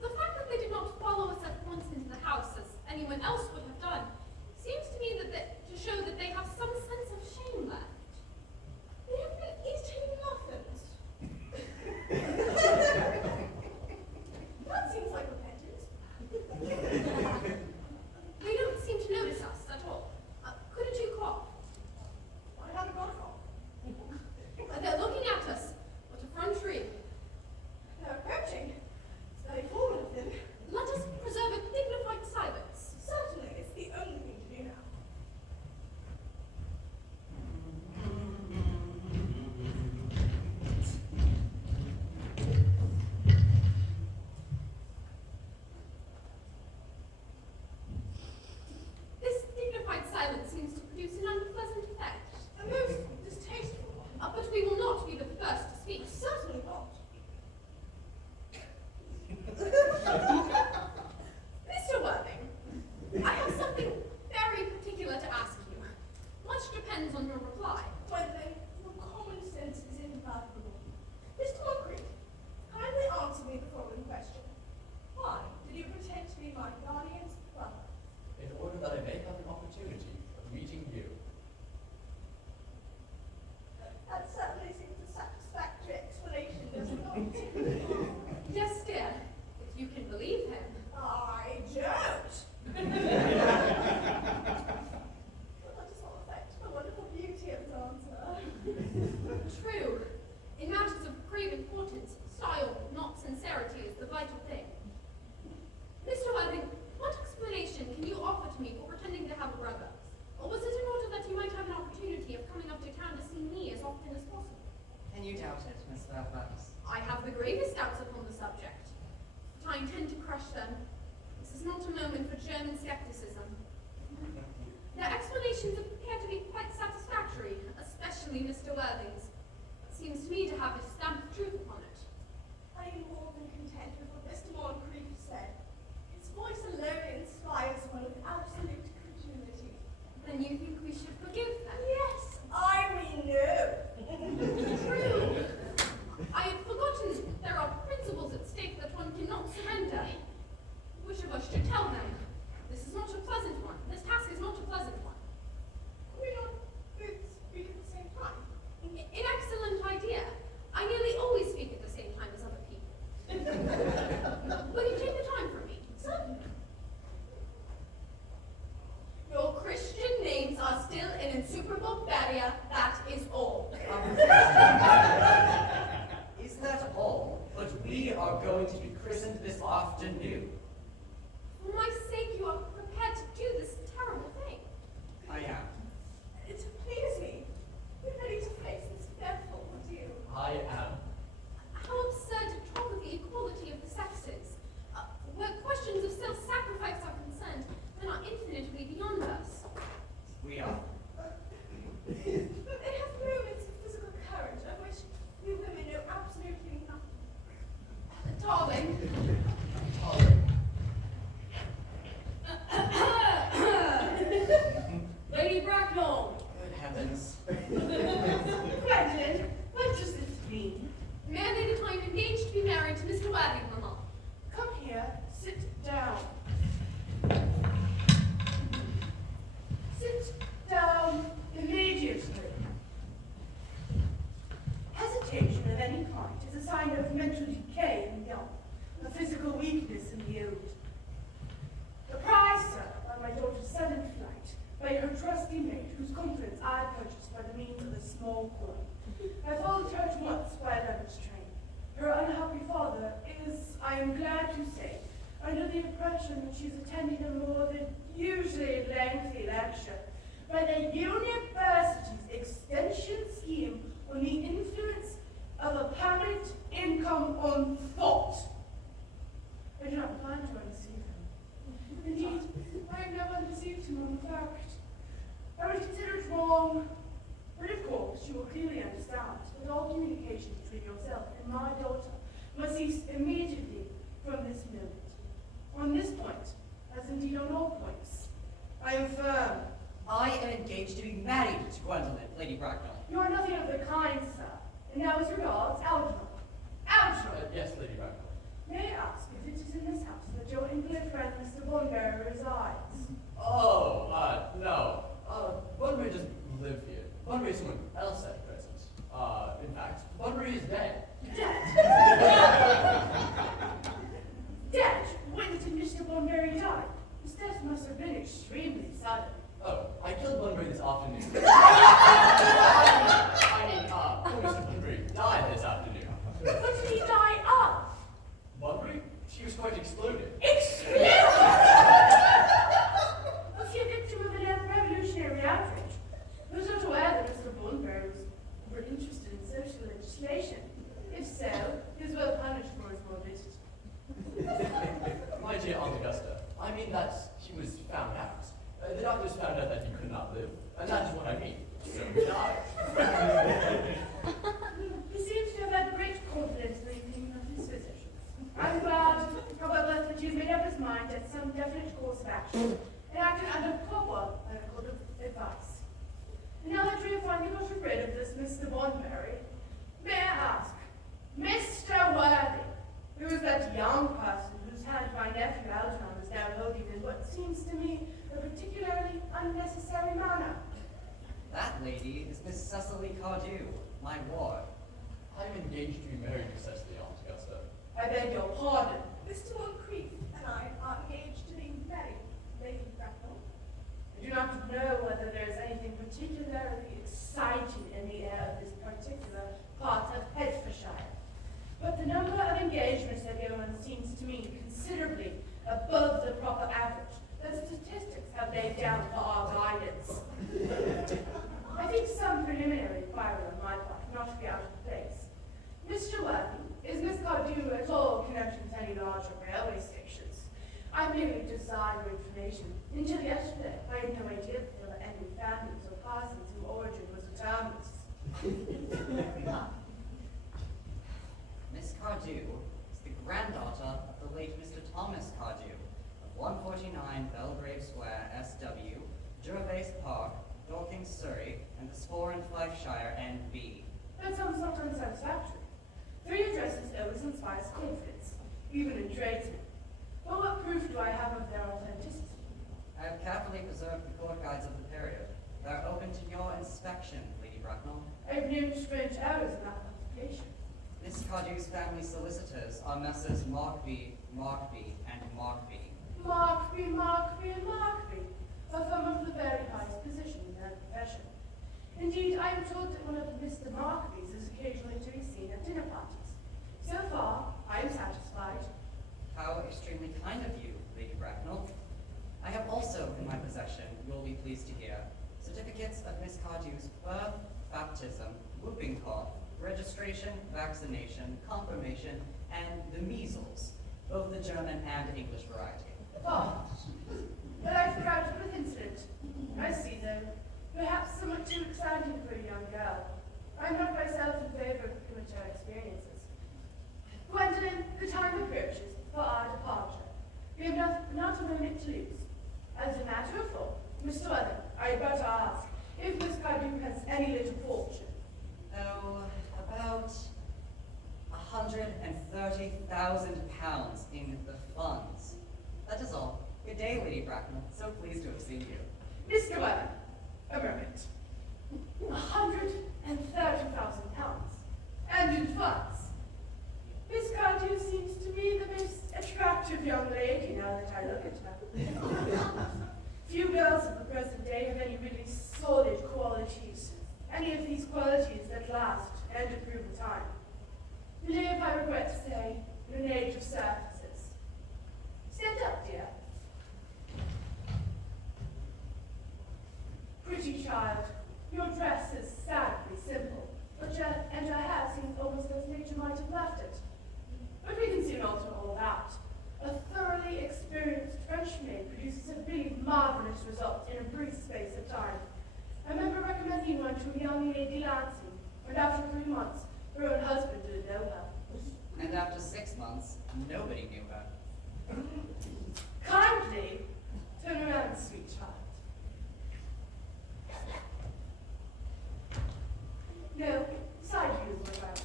The fact that they did not follow us at once into the house, as anyone else would have done, seems to me to show that they have some sense of shame left. you doubt it, Miss Fairfax? I have the gravest doubts upon the subject, but I intend to crush them. This is not a moment for German skepticism. Their explanations appear to be quite satisfactory, especially Mr. Worthing's. It seems to me to have a stamp of truth upon it. I am more than content with what Mr. Moncrief said. His voice alone inspires one with absolute credulity. Then you think we should forgive them? Yes, I mean no. True. I had forgotten there are principles at stake that one cannot surrender. Which of us should tell them? This is not a pleasant one. This task is not a pleasant one. We not both speak at the same time. An excellent idea. I nearly always speak at the same time as other people. Will you take the time for me? Certainly. Your Christian names are still an insuperable barrier, that is all. Is that all? But we are going to be christened this afternoon. For my sake, you are prepared to do this terrible thing. I am. To please me, be ready to face this dreadful ordeal. I am. How absurd to talk of the equality of the sexes. Where questions of self-sacrifice are concerned, men are infinitely beyond us. We are. They have moments of physical courage of which we women know absolutely nothing. Darling. Lady Bracknell! Good heavens. Gwendolen, what does this mean? May I lay the time engaged to be married to Mr. Worthing, Mamma? Come here, sit down. Sit down immediately. Hesitation of any kind is a sign of mental decay in the young, of physical weakness in the old. Apprised, sir, by my daughter's sudden flight, by her trusty maid, whose confidence I purchased by the means of a small coin. I followed her at once by a luggage train. Her unhappy father is, I am glad to say, under the impression that she's attending a more than usually lengthy lecture by the university's extension scheme on the influence of apparent income on thought. I do not plan to undeceive him. Indeed, I have never undeceived him on the fact. I would consider it wrong, but of course you will clearly understand that all communication between yourself and my daughter must cease immediately from this moment. On this point, as indeed on all points, I am firm. I am engaged to be married to Gwendolen, Lady Bracknell. You are nothing of the kind, sir. And now as regards Algernon. Algernon! Yes, Lady Bracknell. May I ask if it is in this house that your invalid friend Mr. Bonberry resides? Oh, no. Bunbury doesn't live here. Bunbury is someone else at present. In fact, Bunbury is dead. Dead? Dead? When did Mr. Bonberry die? His death must have been extremely sudden. Oh, I killed Bunbury this afternoon. Poor Mr. Bunbury died this afternoon. What did he die of? Bunbury? She was quite exploded. Exploded! Was he a victim of a revolutionary outrage? I was not aware that Mr. Bunbury was very interested in social legislation. If so, he was well punished for his morbidity. My dear Aunt Augusta, I mean that he was found out. The doctors found out that he could not live, and that is what I mean. So he died. He seems to have had great confidence in the opinion of his physicians. I'm glad, however, that you've made up his mind at some definite course of action and acted under proper medical advice. And now that we have finally got rid of this Mr. Bonberry, may I ask, Mr. Worthing, who is that young person whose hand my nephew Algernon is now holding in what seems to me a particularly unnecessary manner? That lady is Miss Cecily Cardew, my ward. I'm engaged to be married to Cecily, Aunt Augusta. I beg your pardon. Mr. Moncrief and I are engaged to be married, Lady Bracknell. I do not know whether there is anything particularly exciting in the air of this particular part of Hertfordshire, but the number of engagements that go on seems to me considerably above the proper average that statistics have laid down for our guidance. I think some preliminary inquiry on my part would not be out of place. Grace Park, Dorking, Surrey, and the Spore in Fifeshire, NB. That sounds not unsatisfactory. 3 addresses always inspires confidence, even in tradesmen. But what proof do I have of their authenticity? I have carefully preserved the court guides of the period. They are open to your inspection, Lady Bracknell. I've known strange errors in that publication. Miss Cardew's family solicitors are Messrs. Markby, and Markby. Markby, a firm of the very highest position in their profession. Indeed, I am told that one of Mr. Markby's is occasionally to be seen at dinner parties. So far, I am satisfied. How extremely kind of you, Lady Bracknell. I have also in my possession, you will be pleased to hear, certificates of Miss Cardew's birth, baptism, whooping cough, registration, vaccination, confirmation, and the measles, both the German and English variety. Oh, but I forgot with incident. I see, though. Perhaps somewhat too exciting for a young girl. I'm not myself in favor of premature experiences. Gwendolyn, the time approaches for our departure. We have not a moment to lose. As a matter of fact, Mr. Weather, I had better ask if Miss Cardew has any little fortune. Oh, about £130,000 in the funds. That is all. Good day, Lady Bracknell. So pleased to have seen you. Mr. Weather, a moment. £130,000. And in funds. Miss Cardew seems to me the most attractive young lady now that I look at her. Few girls of the present day have any really solid qualities. Any of these qualities that last and improve with time. We live, I regret to say, in an age of surfaces. Stand up, dear. Pretty child, your dress is sadly simple, and your hair seems almost as nature might have left it. But we can soon alter all that. A thoroughly experienced French maid produces a really marvelous result in a brief space of time. I remember recommending one to a young Lady Lansing, and after 3 months, her own husband didn't know her. And after 6 months, nobody knew her. Kindly turn around, sweet child. No, side view is what I want.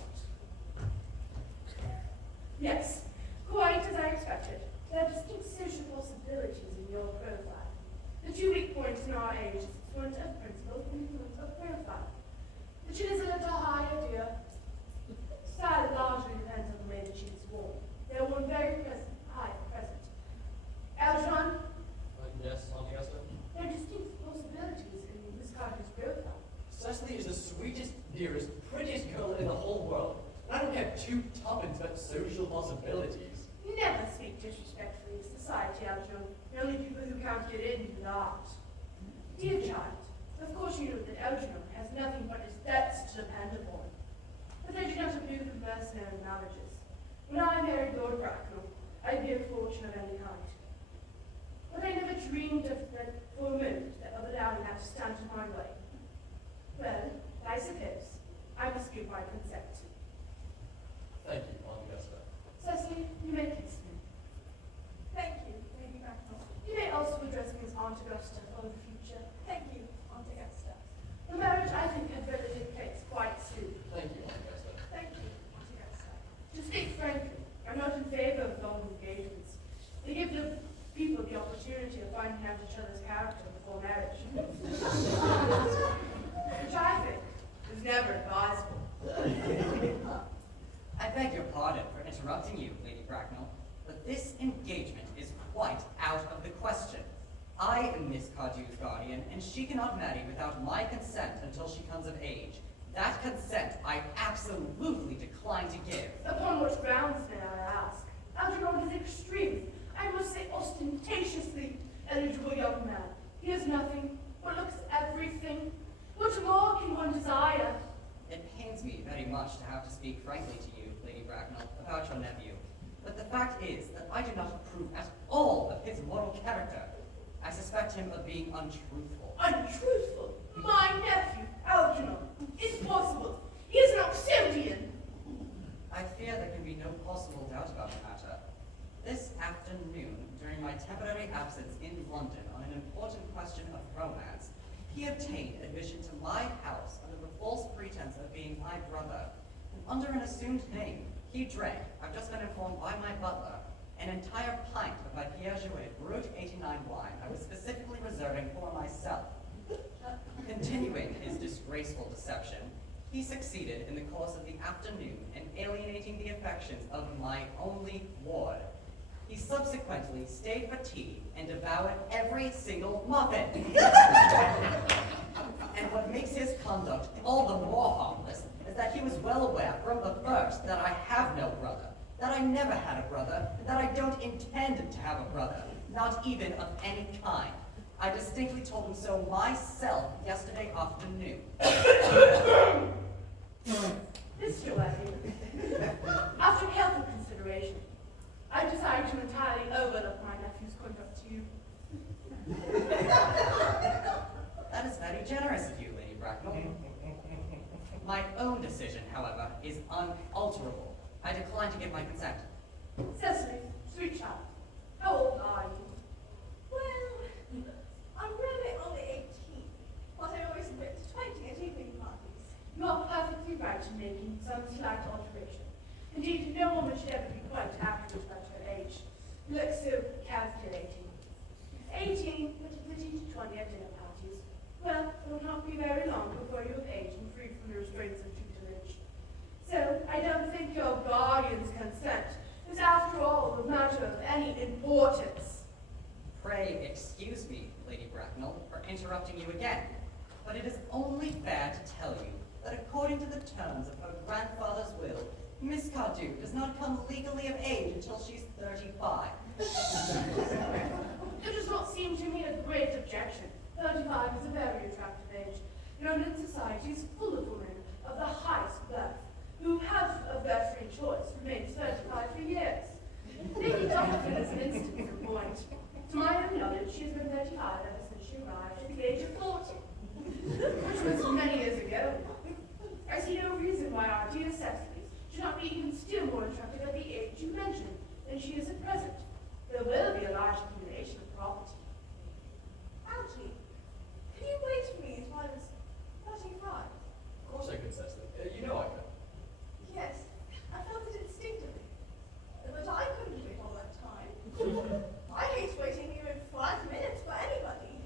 Yes, quite as I expected. There are distinct social possibilities in your profile. The 2 weak points in our age is influence of principle and influence of profile. The chin is a little higher, dear. Style largely depends on the way the chin is worn. They are worn very high at present. Algernon, Yes, Auntie Esther? there are distinct possibilities in Miss Carter's profile. Cecily is the sweetest, dearest, prettiest girl in the whole world. And I don't care 2 tuppence about social possibilities. Never speak disrespectfully of society, Algernon. The only people who can't get in do not. Dear child, of course you know that Algernon has nothing but his debts to depend upon. But I do not approve of mercenary marriages. When I married Lord Bracknell, I had no fortune of any kind. But I never dreamed of that for a moment that other dowry had to stand in my way. Well, I suppose I must give my consent. Thank you, Auntie Esther. Cecily, you may kiss me. Thank you, Lady Bracknell. You may also address me as Aunt Augusta for the future. Thank you, Aunt Augusta. The marriage, I think, had better take place quite soon. Thank you, Auntie Esther. Thank you, Aunt Augusta. To speak frankly, I'm not in favor of long engagements. They give the people the opportunity of finding out each other's character before marriage. Which I think is never advisable. I beg your pardon for interrupting you, Lady Bracknell, but this engagement is quite out of the question. I am Miss Cardew's guardian, and she cannot marry without my consent until she comes of age. That consent I absolutely decline to give. Upon what grounds, may I ask? Algernon is extremely, I must say ostentatiously, eligible young man. He has nothing, but looks everything. What more can one desire? It pains me very much to have to speak frankly to you, Lady Bracknell, about your nephew. But the fact is that I do not approve at all of his moral character. I suspect him of being untruthful. Untruthful? My nephew, Algernon. Impossible. He is an Oxonian. I fear there can be no possible doubt about the matter. This afternoon, during my temporary absence in London on an important question of romance, He obtained admission to my house under the false pretense of being my brother, and under an assumed name, he drank, I've just been informed by my butler, an entire pint of my Pierre Jouet Brut 89 wine I was specifically reserving for myself. Continuing his disgraceful deception, he succeeded in the course of the afternoon in alienating the affections of my only ward. He subsequently stayed for tea and devoured every single muffin. And what makes his conduct all the more harmless is that he was well aware from the first that I have no brother, that I never had a brother, and that I don't intend to have a brother, not even of any kind. I distinctly told him so myself yesterday afternoon. Mr. Wedding, after careful consideration, I decided to entirely overlook my nephew's conduct to you. That is very generous of you, Lady Bracknell. My own decision, however, is unalterable. I decline to give my consent. Cecily, sweet child, how old are you? Well, I'm really only 18, but I always admit to 20 at evening parties. You are perfectly right in making some slight alteration. Indeed, no woman should ever be quite accurate about her age. You look so calculating. 18, but a pity to 20 at dinner parties. Well, it will not be very long before you have aged and free from the restraints of tutelage. So, I don't think your guardian's consent is after all a matter of any importance. Pray excuse me, Lady Bracknell, for interrupting you again, but it is only fair to tell you that according to the terms of her grandfather's will, Miss Cardew does not come legally of age until she's 35. It does not seem to me a great objection. 35 is a very attractive age. London society is full of women of the highest birth, who have, of their free choice, remained 35 for years. Lady Donovan is an instance of point. To my own knowledge, she has been 35 ever since she arrived at the age of 40, which was many years ago. I see no reason why our dear Cecily should not be even still more attractive at the age you mentioned than she is at present. There will be a large accumulation of property. Algie, can you wait for me until I was 35? Of course I could, Cecily. You know I could. Yes, I felt it instinctively. But I couldn't wait all that time. I hate waiting even 5 minutes for anybody.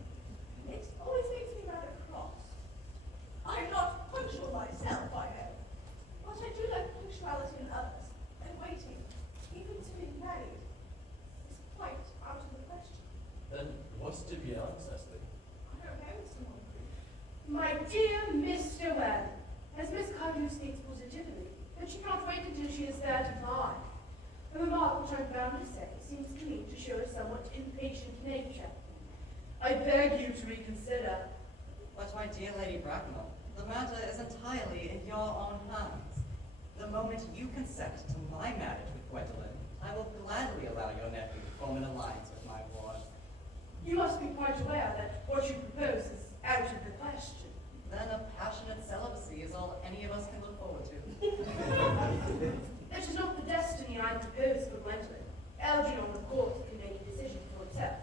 It always makes me rather cross. I'm not punctual myself, I know. But I do like punctuality in others, and waiting, even to be married, is quite out of the question. Then what's to be done, Cecily? I don't know, Mr. Moncrief. My dear Mr. Webb, as Miss Cardew states positively, that she cannot wait until she is 35. The remark which I'm bound to say seems to me to show a somewhat impatient nature. I beg you to reconsider. But my dear Lady Bracknell, the matter is entirely in your own hands. The moment you consent to my marriage with Gwendolen, I will gladly allow your nephew to form an alliance with my ward. You must be quite aware that what you propose is out of the question. Then a passionate celibacy is all any of us can look forward to. That is not the destiny I propose for Gwendolen. Algernon, of course, can make a decision for himself.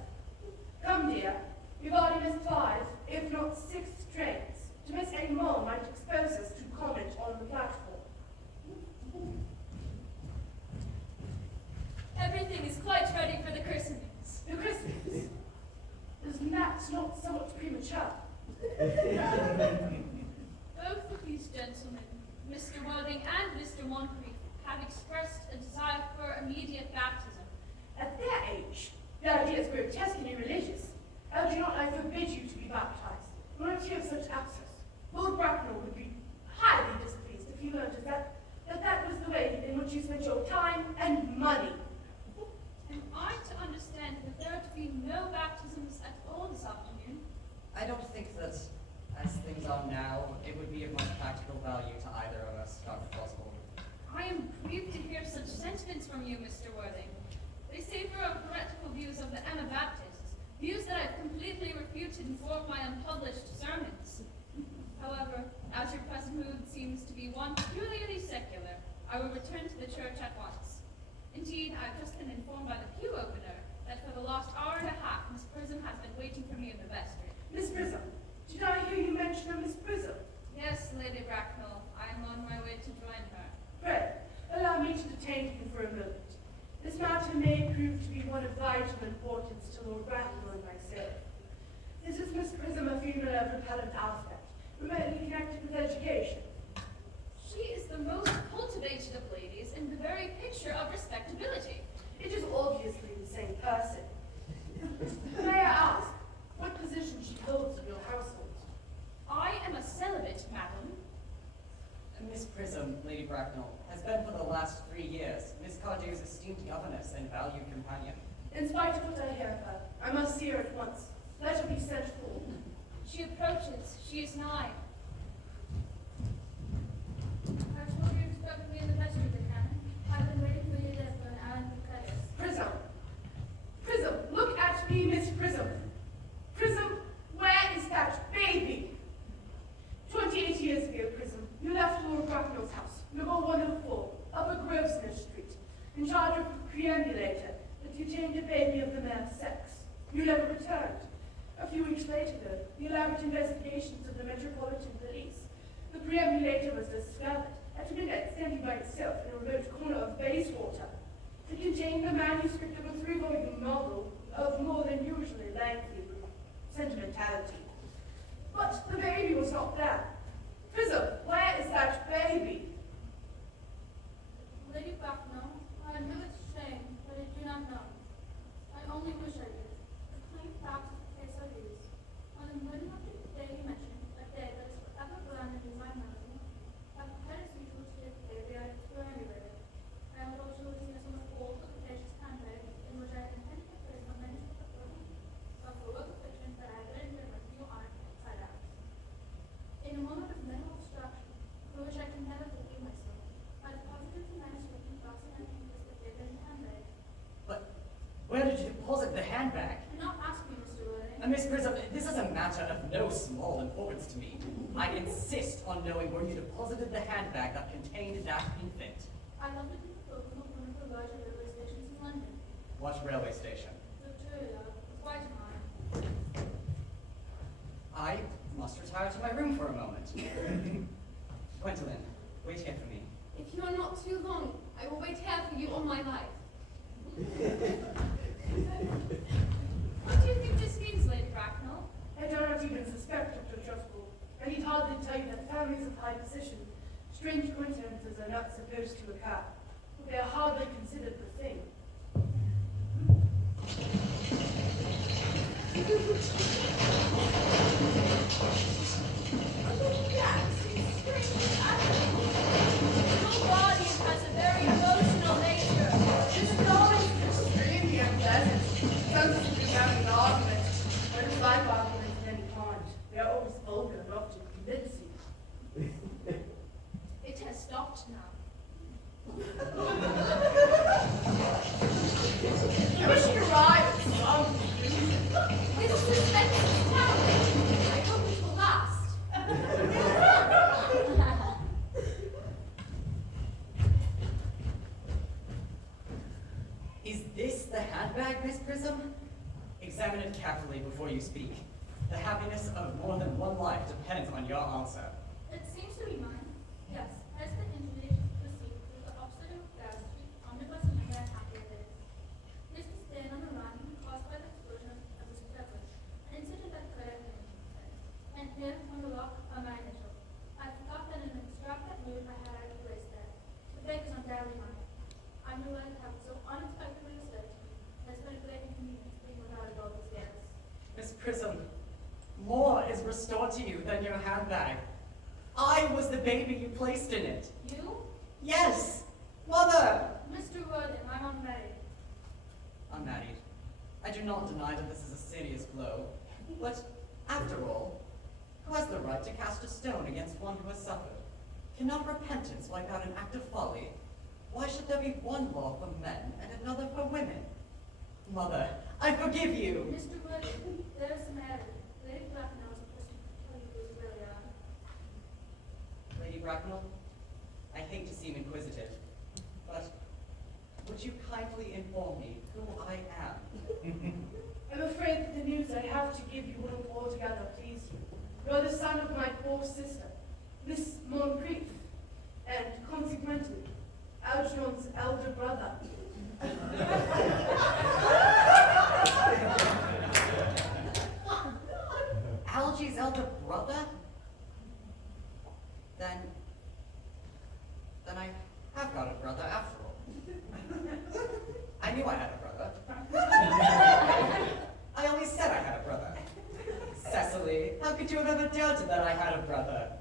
Come, dear, we've already missed 5, if not 6 trains. To miss any more might expose us to comment on the platform. Everything is quite ready for the christenings. The Christmas. Is Matt not somewhat premature? Both of these gentlemen, Mr. Worthing and Mr. Moncrief, have expressed a desire for immediate baptism. At their age, the idea is grotesque and irreligious. Algernon, I forbid you to be baptized. When I hear of such access, Lord Bracknell would be highly displeased if he learned that was the way in which you spent your time and money. Am I to understand that there are to be no baptisms at all this afternoon? I don't think that, as things are now, it would be of much practical value to either of us, Dr. Possible. I am grieved to hear such sentiments from you, Mr. Worthing. They savor of heretical views of the Anabaptists, views that I've completely refuted in 4 of my unpublished sermons. However, as your present mood seems to be one purely secular, I will return to the church at once. Indeed, I've just been informed by the pew opener that for the last hour and a half, Miss Prism has been waiting for me in the vestry. Miss Prism, did I matter may prove to be one of vital importance to Lord Bracknell and myself. This is Miss Prism, a female of repellent aspect, remotely connected with education. She is the most cultivated of ladies and the very picture of respectability. It is obviously the same person. May I ask, what position she holds in your household? I am a celibate, madam. Miss Prism, Lady Bracknell, has been for the last 3 years Miss Cardew's esteemed governess and valued companion. In spite of what I hear of her, I must see her at once. Let her be sent for. She approaches. She is nigh. I told you to expect me in the vestry, the cannon. I've been waiting for you there for an hour and 3 minutes. Prism! Prism, look at me, Miss Prism! Prism, where is that baby? 28 years ago, Prism, you left Lord Bracknell's house, number 104, Upper Grosvenor Street, in charge of a preambulator that contained a baby of the male sex. You never returned. A few weeks later, though, the elaborate investigations of the Metropolitan Police, the preambulator was discovered at a minute standing by itself in a remote corner of Bayswater. It contained the manuscript of a 3-volume novel of more than usually lengthy sentimentality. But the baby was not there. Prism, where is that baby? Lady Bracknell, I know it's a shame, but I do not know. I only wish I did. The plain fact is the case I use. On the morning of the day you mentioned, a day that is forever branded in my memory, I prepared as usual to take the baby out to anywhere. I am told she was in some old, capacious handbag in which I had intended to place my manuscript of work of fiction that I had written in my new art upside out. In a moment of mental obstruction, for which I can never forgive myself, I deposited the manuscript in the box and empties the paper in the handbag. But where did you deposit the handbag? Do not ask me, Mr. Worthing. Miss Prism, this is a matter of no small importance to me. I insist on knowing where you deposited the handbag that contained that infant. I left it in the book of one of the larger railway stations in London. What railway station? Victoria, quite mine. I must retire to my room for a moment. Gwendolyn, wait here for me. If you are not too long, I will wait here for you all my life. What do you think this means, Lady Bracknell? I do not even suspect Dr. Trustful, and he'd hardly tell you that families of high position, strange coincidences are not supposed to occur. They are hardly considered the thing. Your guardian has a very emotional nature. It's always extremely unpleasant. Sometimes you can have an argument, but it's like arguments of any kind. They are always vulgar and often convincing. It has stopped now. I wish you'd arrive at some conclusion. This suspense is terrible. I hope it will last. Is this the handbag, Miss Prism? Examine it carefully before you speak. The happiness of more than one life depends on your answer. It seems to be mine. Yes, as the invitation to proceed through the opposite of Gaz Street, omnibus and very happy it is. This is stand on the run caused by the explosion of this beverage, an incident that could have been prevented. And here, on the lock, are my initials. I forgot that in an extravagant mood I had already placed there. The bag is undoubtedly mine. I knew I would have so unexpectedly occurred to me. It's been a great inconvenience being without it all these years. Miss Prism, more is restored to you than your handbag. I was the baby you placed in it. You? Yes, Mother! Mr. Worthing, I'm unmarried. Unmarried. I do not deny that this is a serious blow, but after all, who has the right to cast a stone against one who has suffered? Cannot repentance wipe out an act of folly? Why should there be one law for men and another for women? Mother, I forgive you! Mr. Worthing, there is some error. Lady Bracknell is a person to tell you who is really on. Lady Bracknell, I hate to seem inquisitive, but would you kindly inform me who I am? I'm afraid that the news I have to give you won't altogether please you. You are the son of my poor sister, Miss Moncrief, and consequently, Algernon's elder brother. Algy's elder brother? Then I have got a brother after all. I knew I had a brother. I always said I had a brother. Cecily, how could you have ever doubted that I had a brother?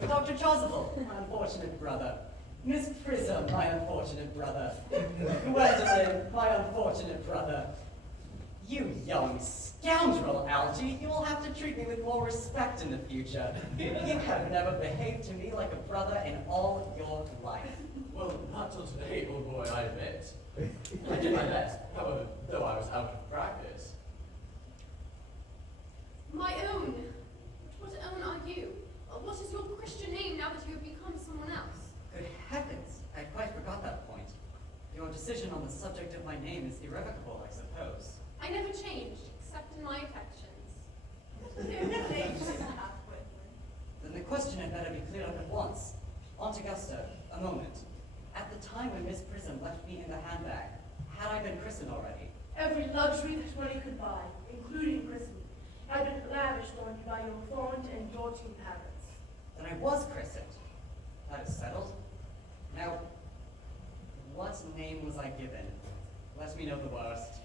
Dr. Chasuble, my unfortunate brother. Miss Prism, my unfortunate brother. Gwendolyn, my unfortunate brother. You young scoundrel, Algy, you will have to treat me with more respect in the future. You have never behaved to me like a brother in all your life. Well, not till today, old boy, I admit. I did my best, however, though I was out of practice. My own. What own are you? What is your Christian name now that you have become someone else? Good heavens, I quite forgot that point. Your decision on the subject of my name is irrevocable, I suppose. I never changed, except in my affections. Then the question had better be cleared up at once. Aunt Augusta, a moment. At the time when Miss Prism left me in the handbag, had I been christened already? Every luxury that money could buy, including christening, had been lavished on you by your fond and doting parents. Then I was christened. That is settled. Now, what name was I given? Let me know the worst.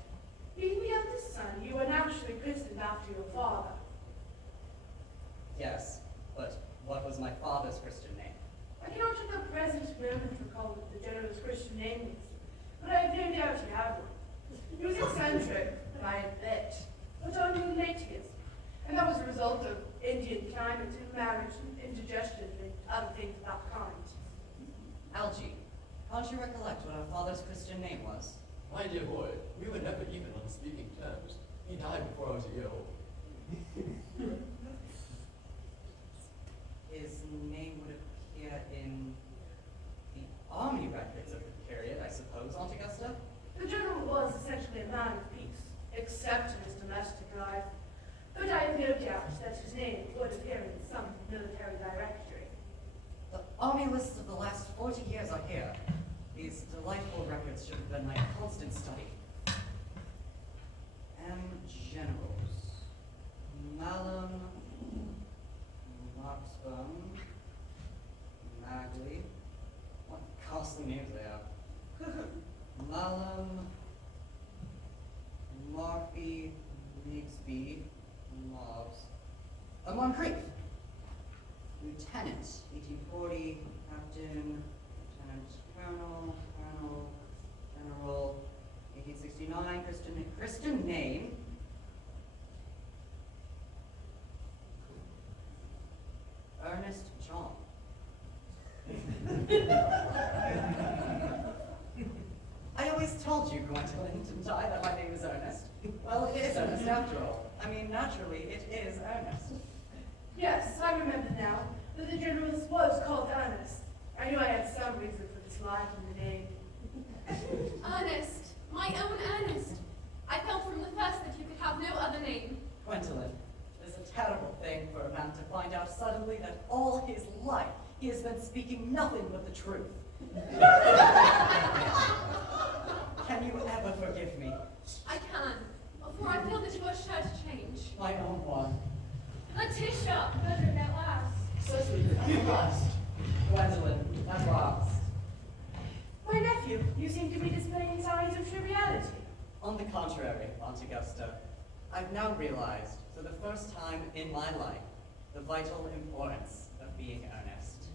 Being the eldest son, you were naturally christened after your father. Yes, but what was my father's Christian name? I cannot at the present moment recall what the general's Christian name is, but I have no doubt you have one. He was eccentric, I admit, but unrelated, and that was a result of Indian climate and marriage and indigestion and other things of that kind. Algy, can't you recollect what our father's Christian name was? My dear boy, we were never even on speaking terms. He died before I was a year old. His name would appear in the army records of the period, I suppose, Aunt Augusta? The general was essentially a man of peace, except in his domestic life, but I have no doubt that his name would appear in some military directory. The army lists of the last 40 years are here. These delightful records should have been my constant study. M. Generals. Malum, Marksbum, Magley. What costly names they have. Malum, Markby, Migsby, Mobs. Moncrief. Lieutenant, 1840, Captain, Lieutenant Colonel, General, 1869, Christian name. Earnest John. I always told you, Gwendolyn, didn't I, that my name is Earnest? Well, it is Earnest after all. I mean, naturally, it is Earnest. Yes, I remember now that the general was called Earnest. I knew I had some reason for dislike in the name. Ernest, my own Ernest. I felt from the first that you could have no other name. Gwendolyn, it is a terrible thing for a man to find out suddenly that all his life he has been speaking nothing but the truth. Can you ever forgive me? I can, for I feel that you are sure to change. My own one. Letitia! Frederick at last. Cecily, you must. Gwendolyn, at last. My nephew, you seem to be displaying signs of triviality. On the contrary, Aunt Augusta, I've now realized, for the first time in my life, the vital importance of being earnest.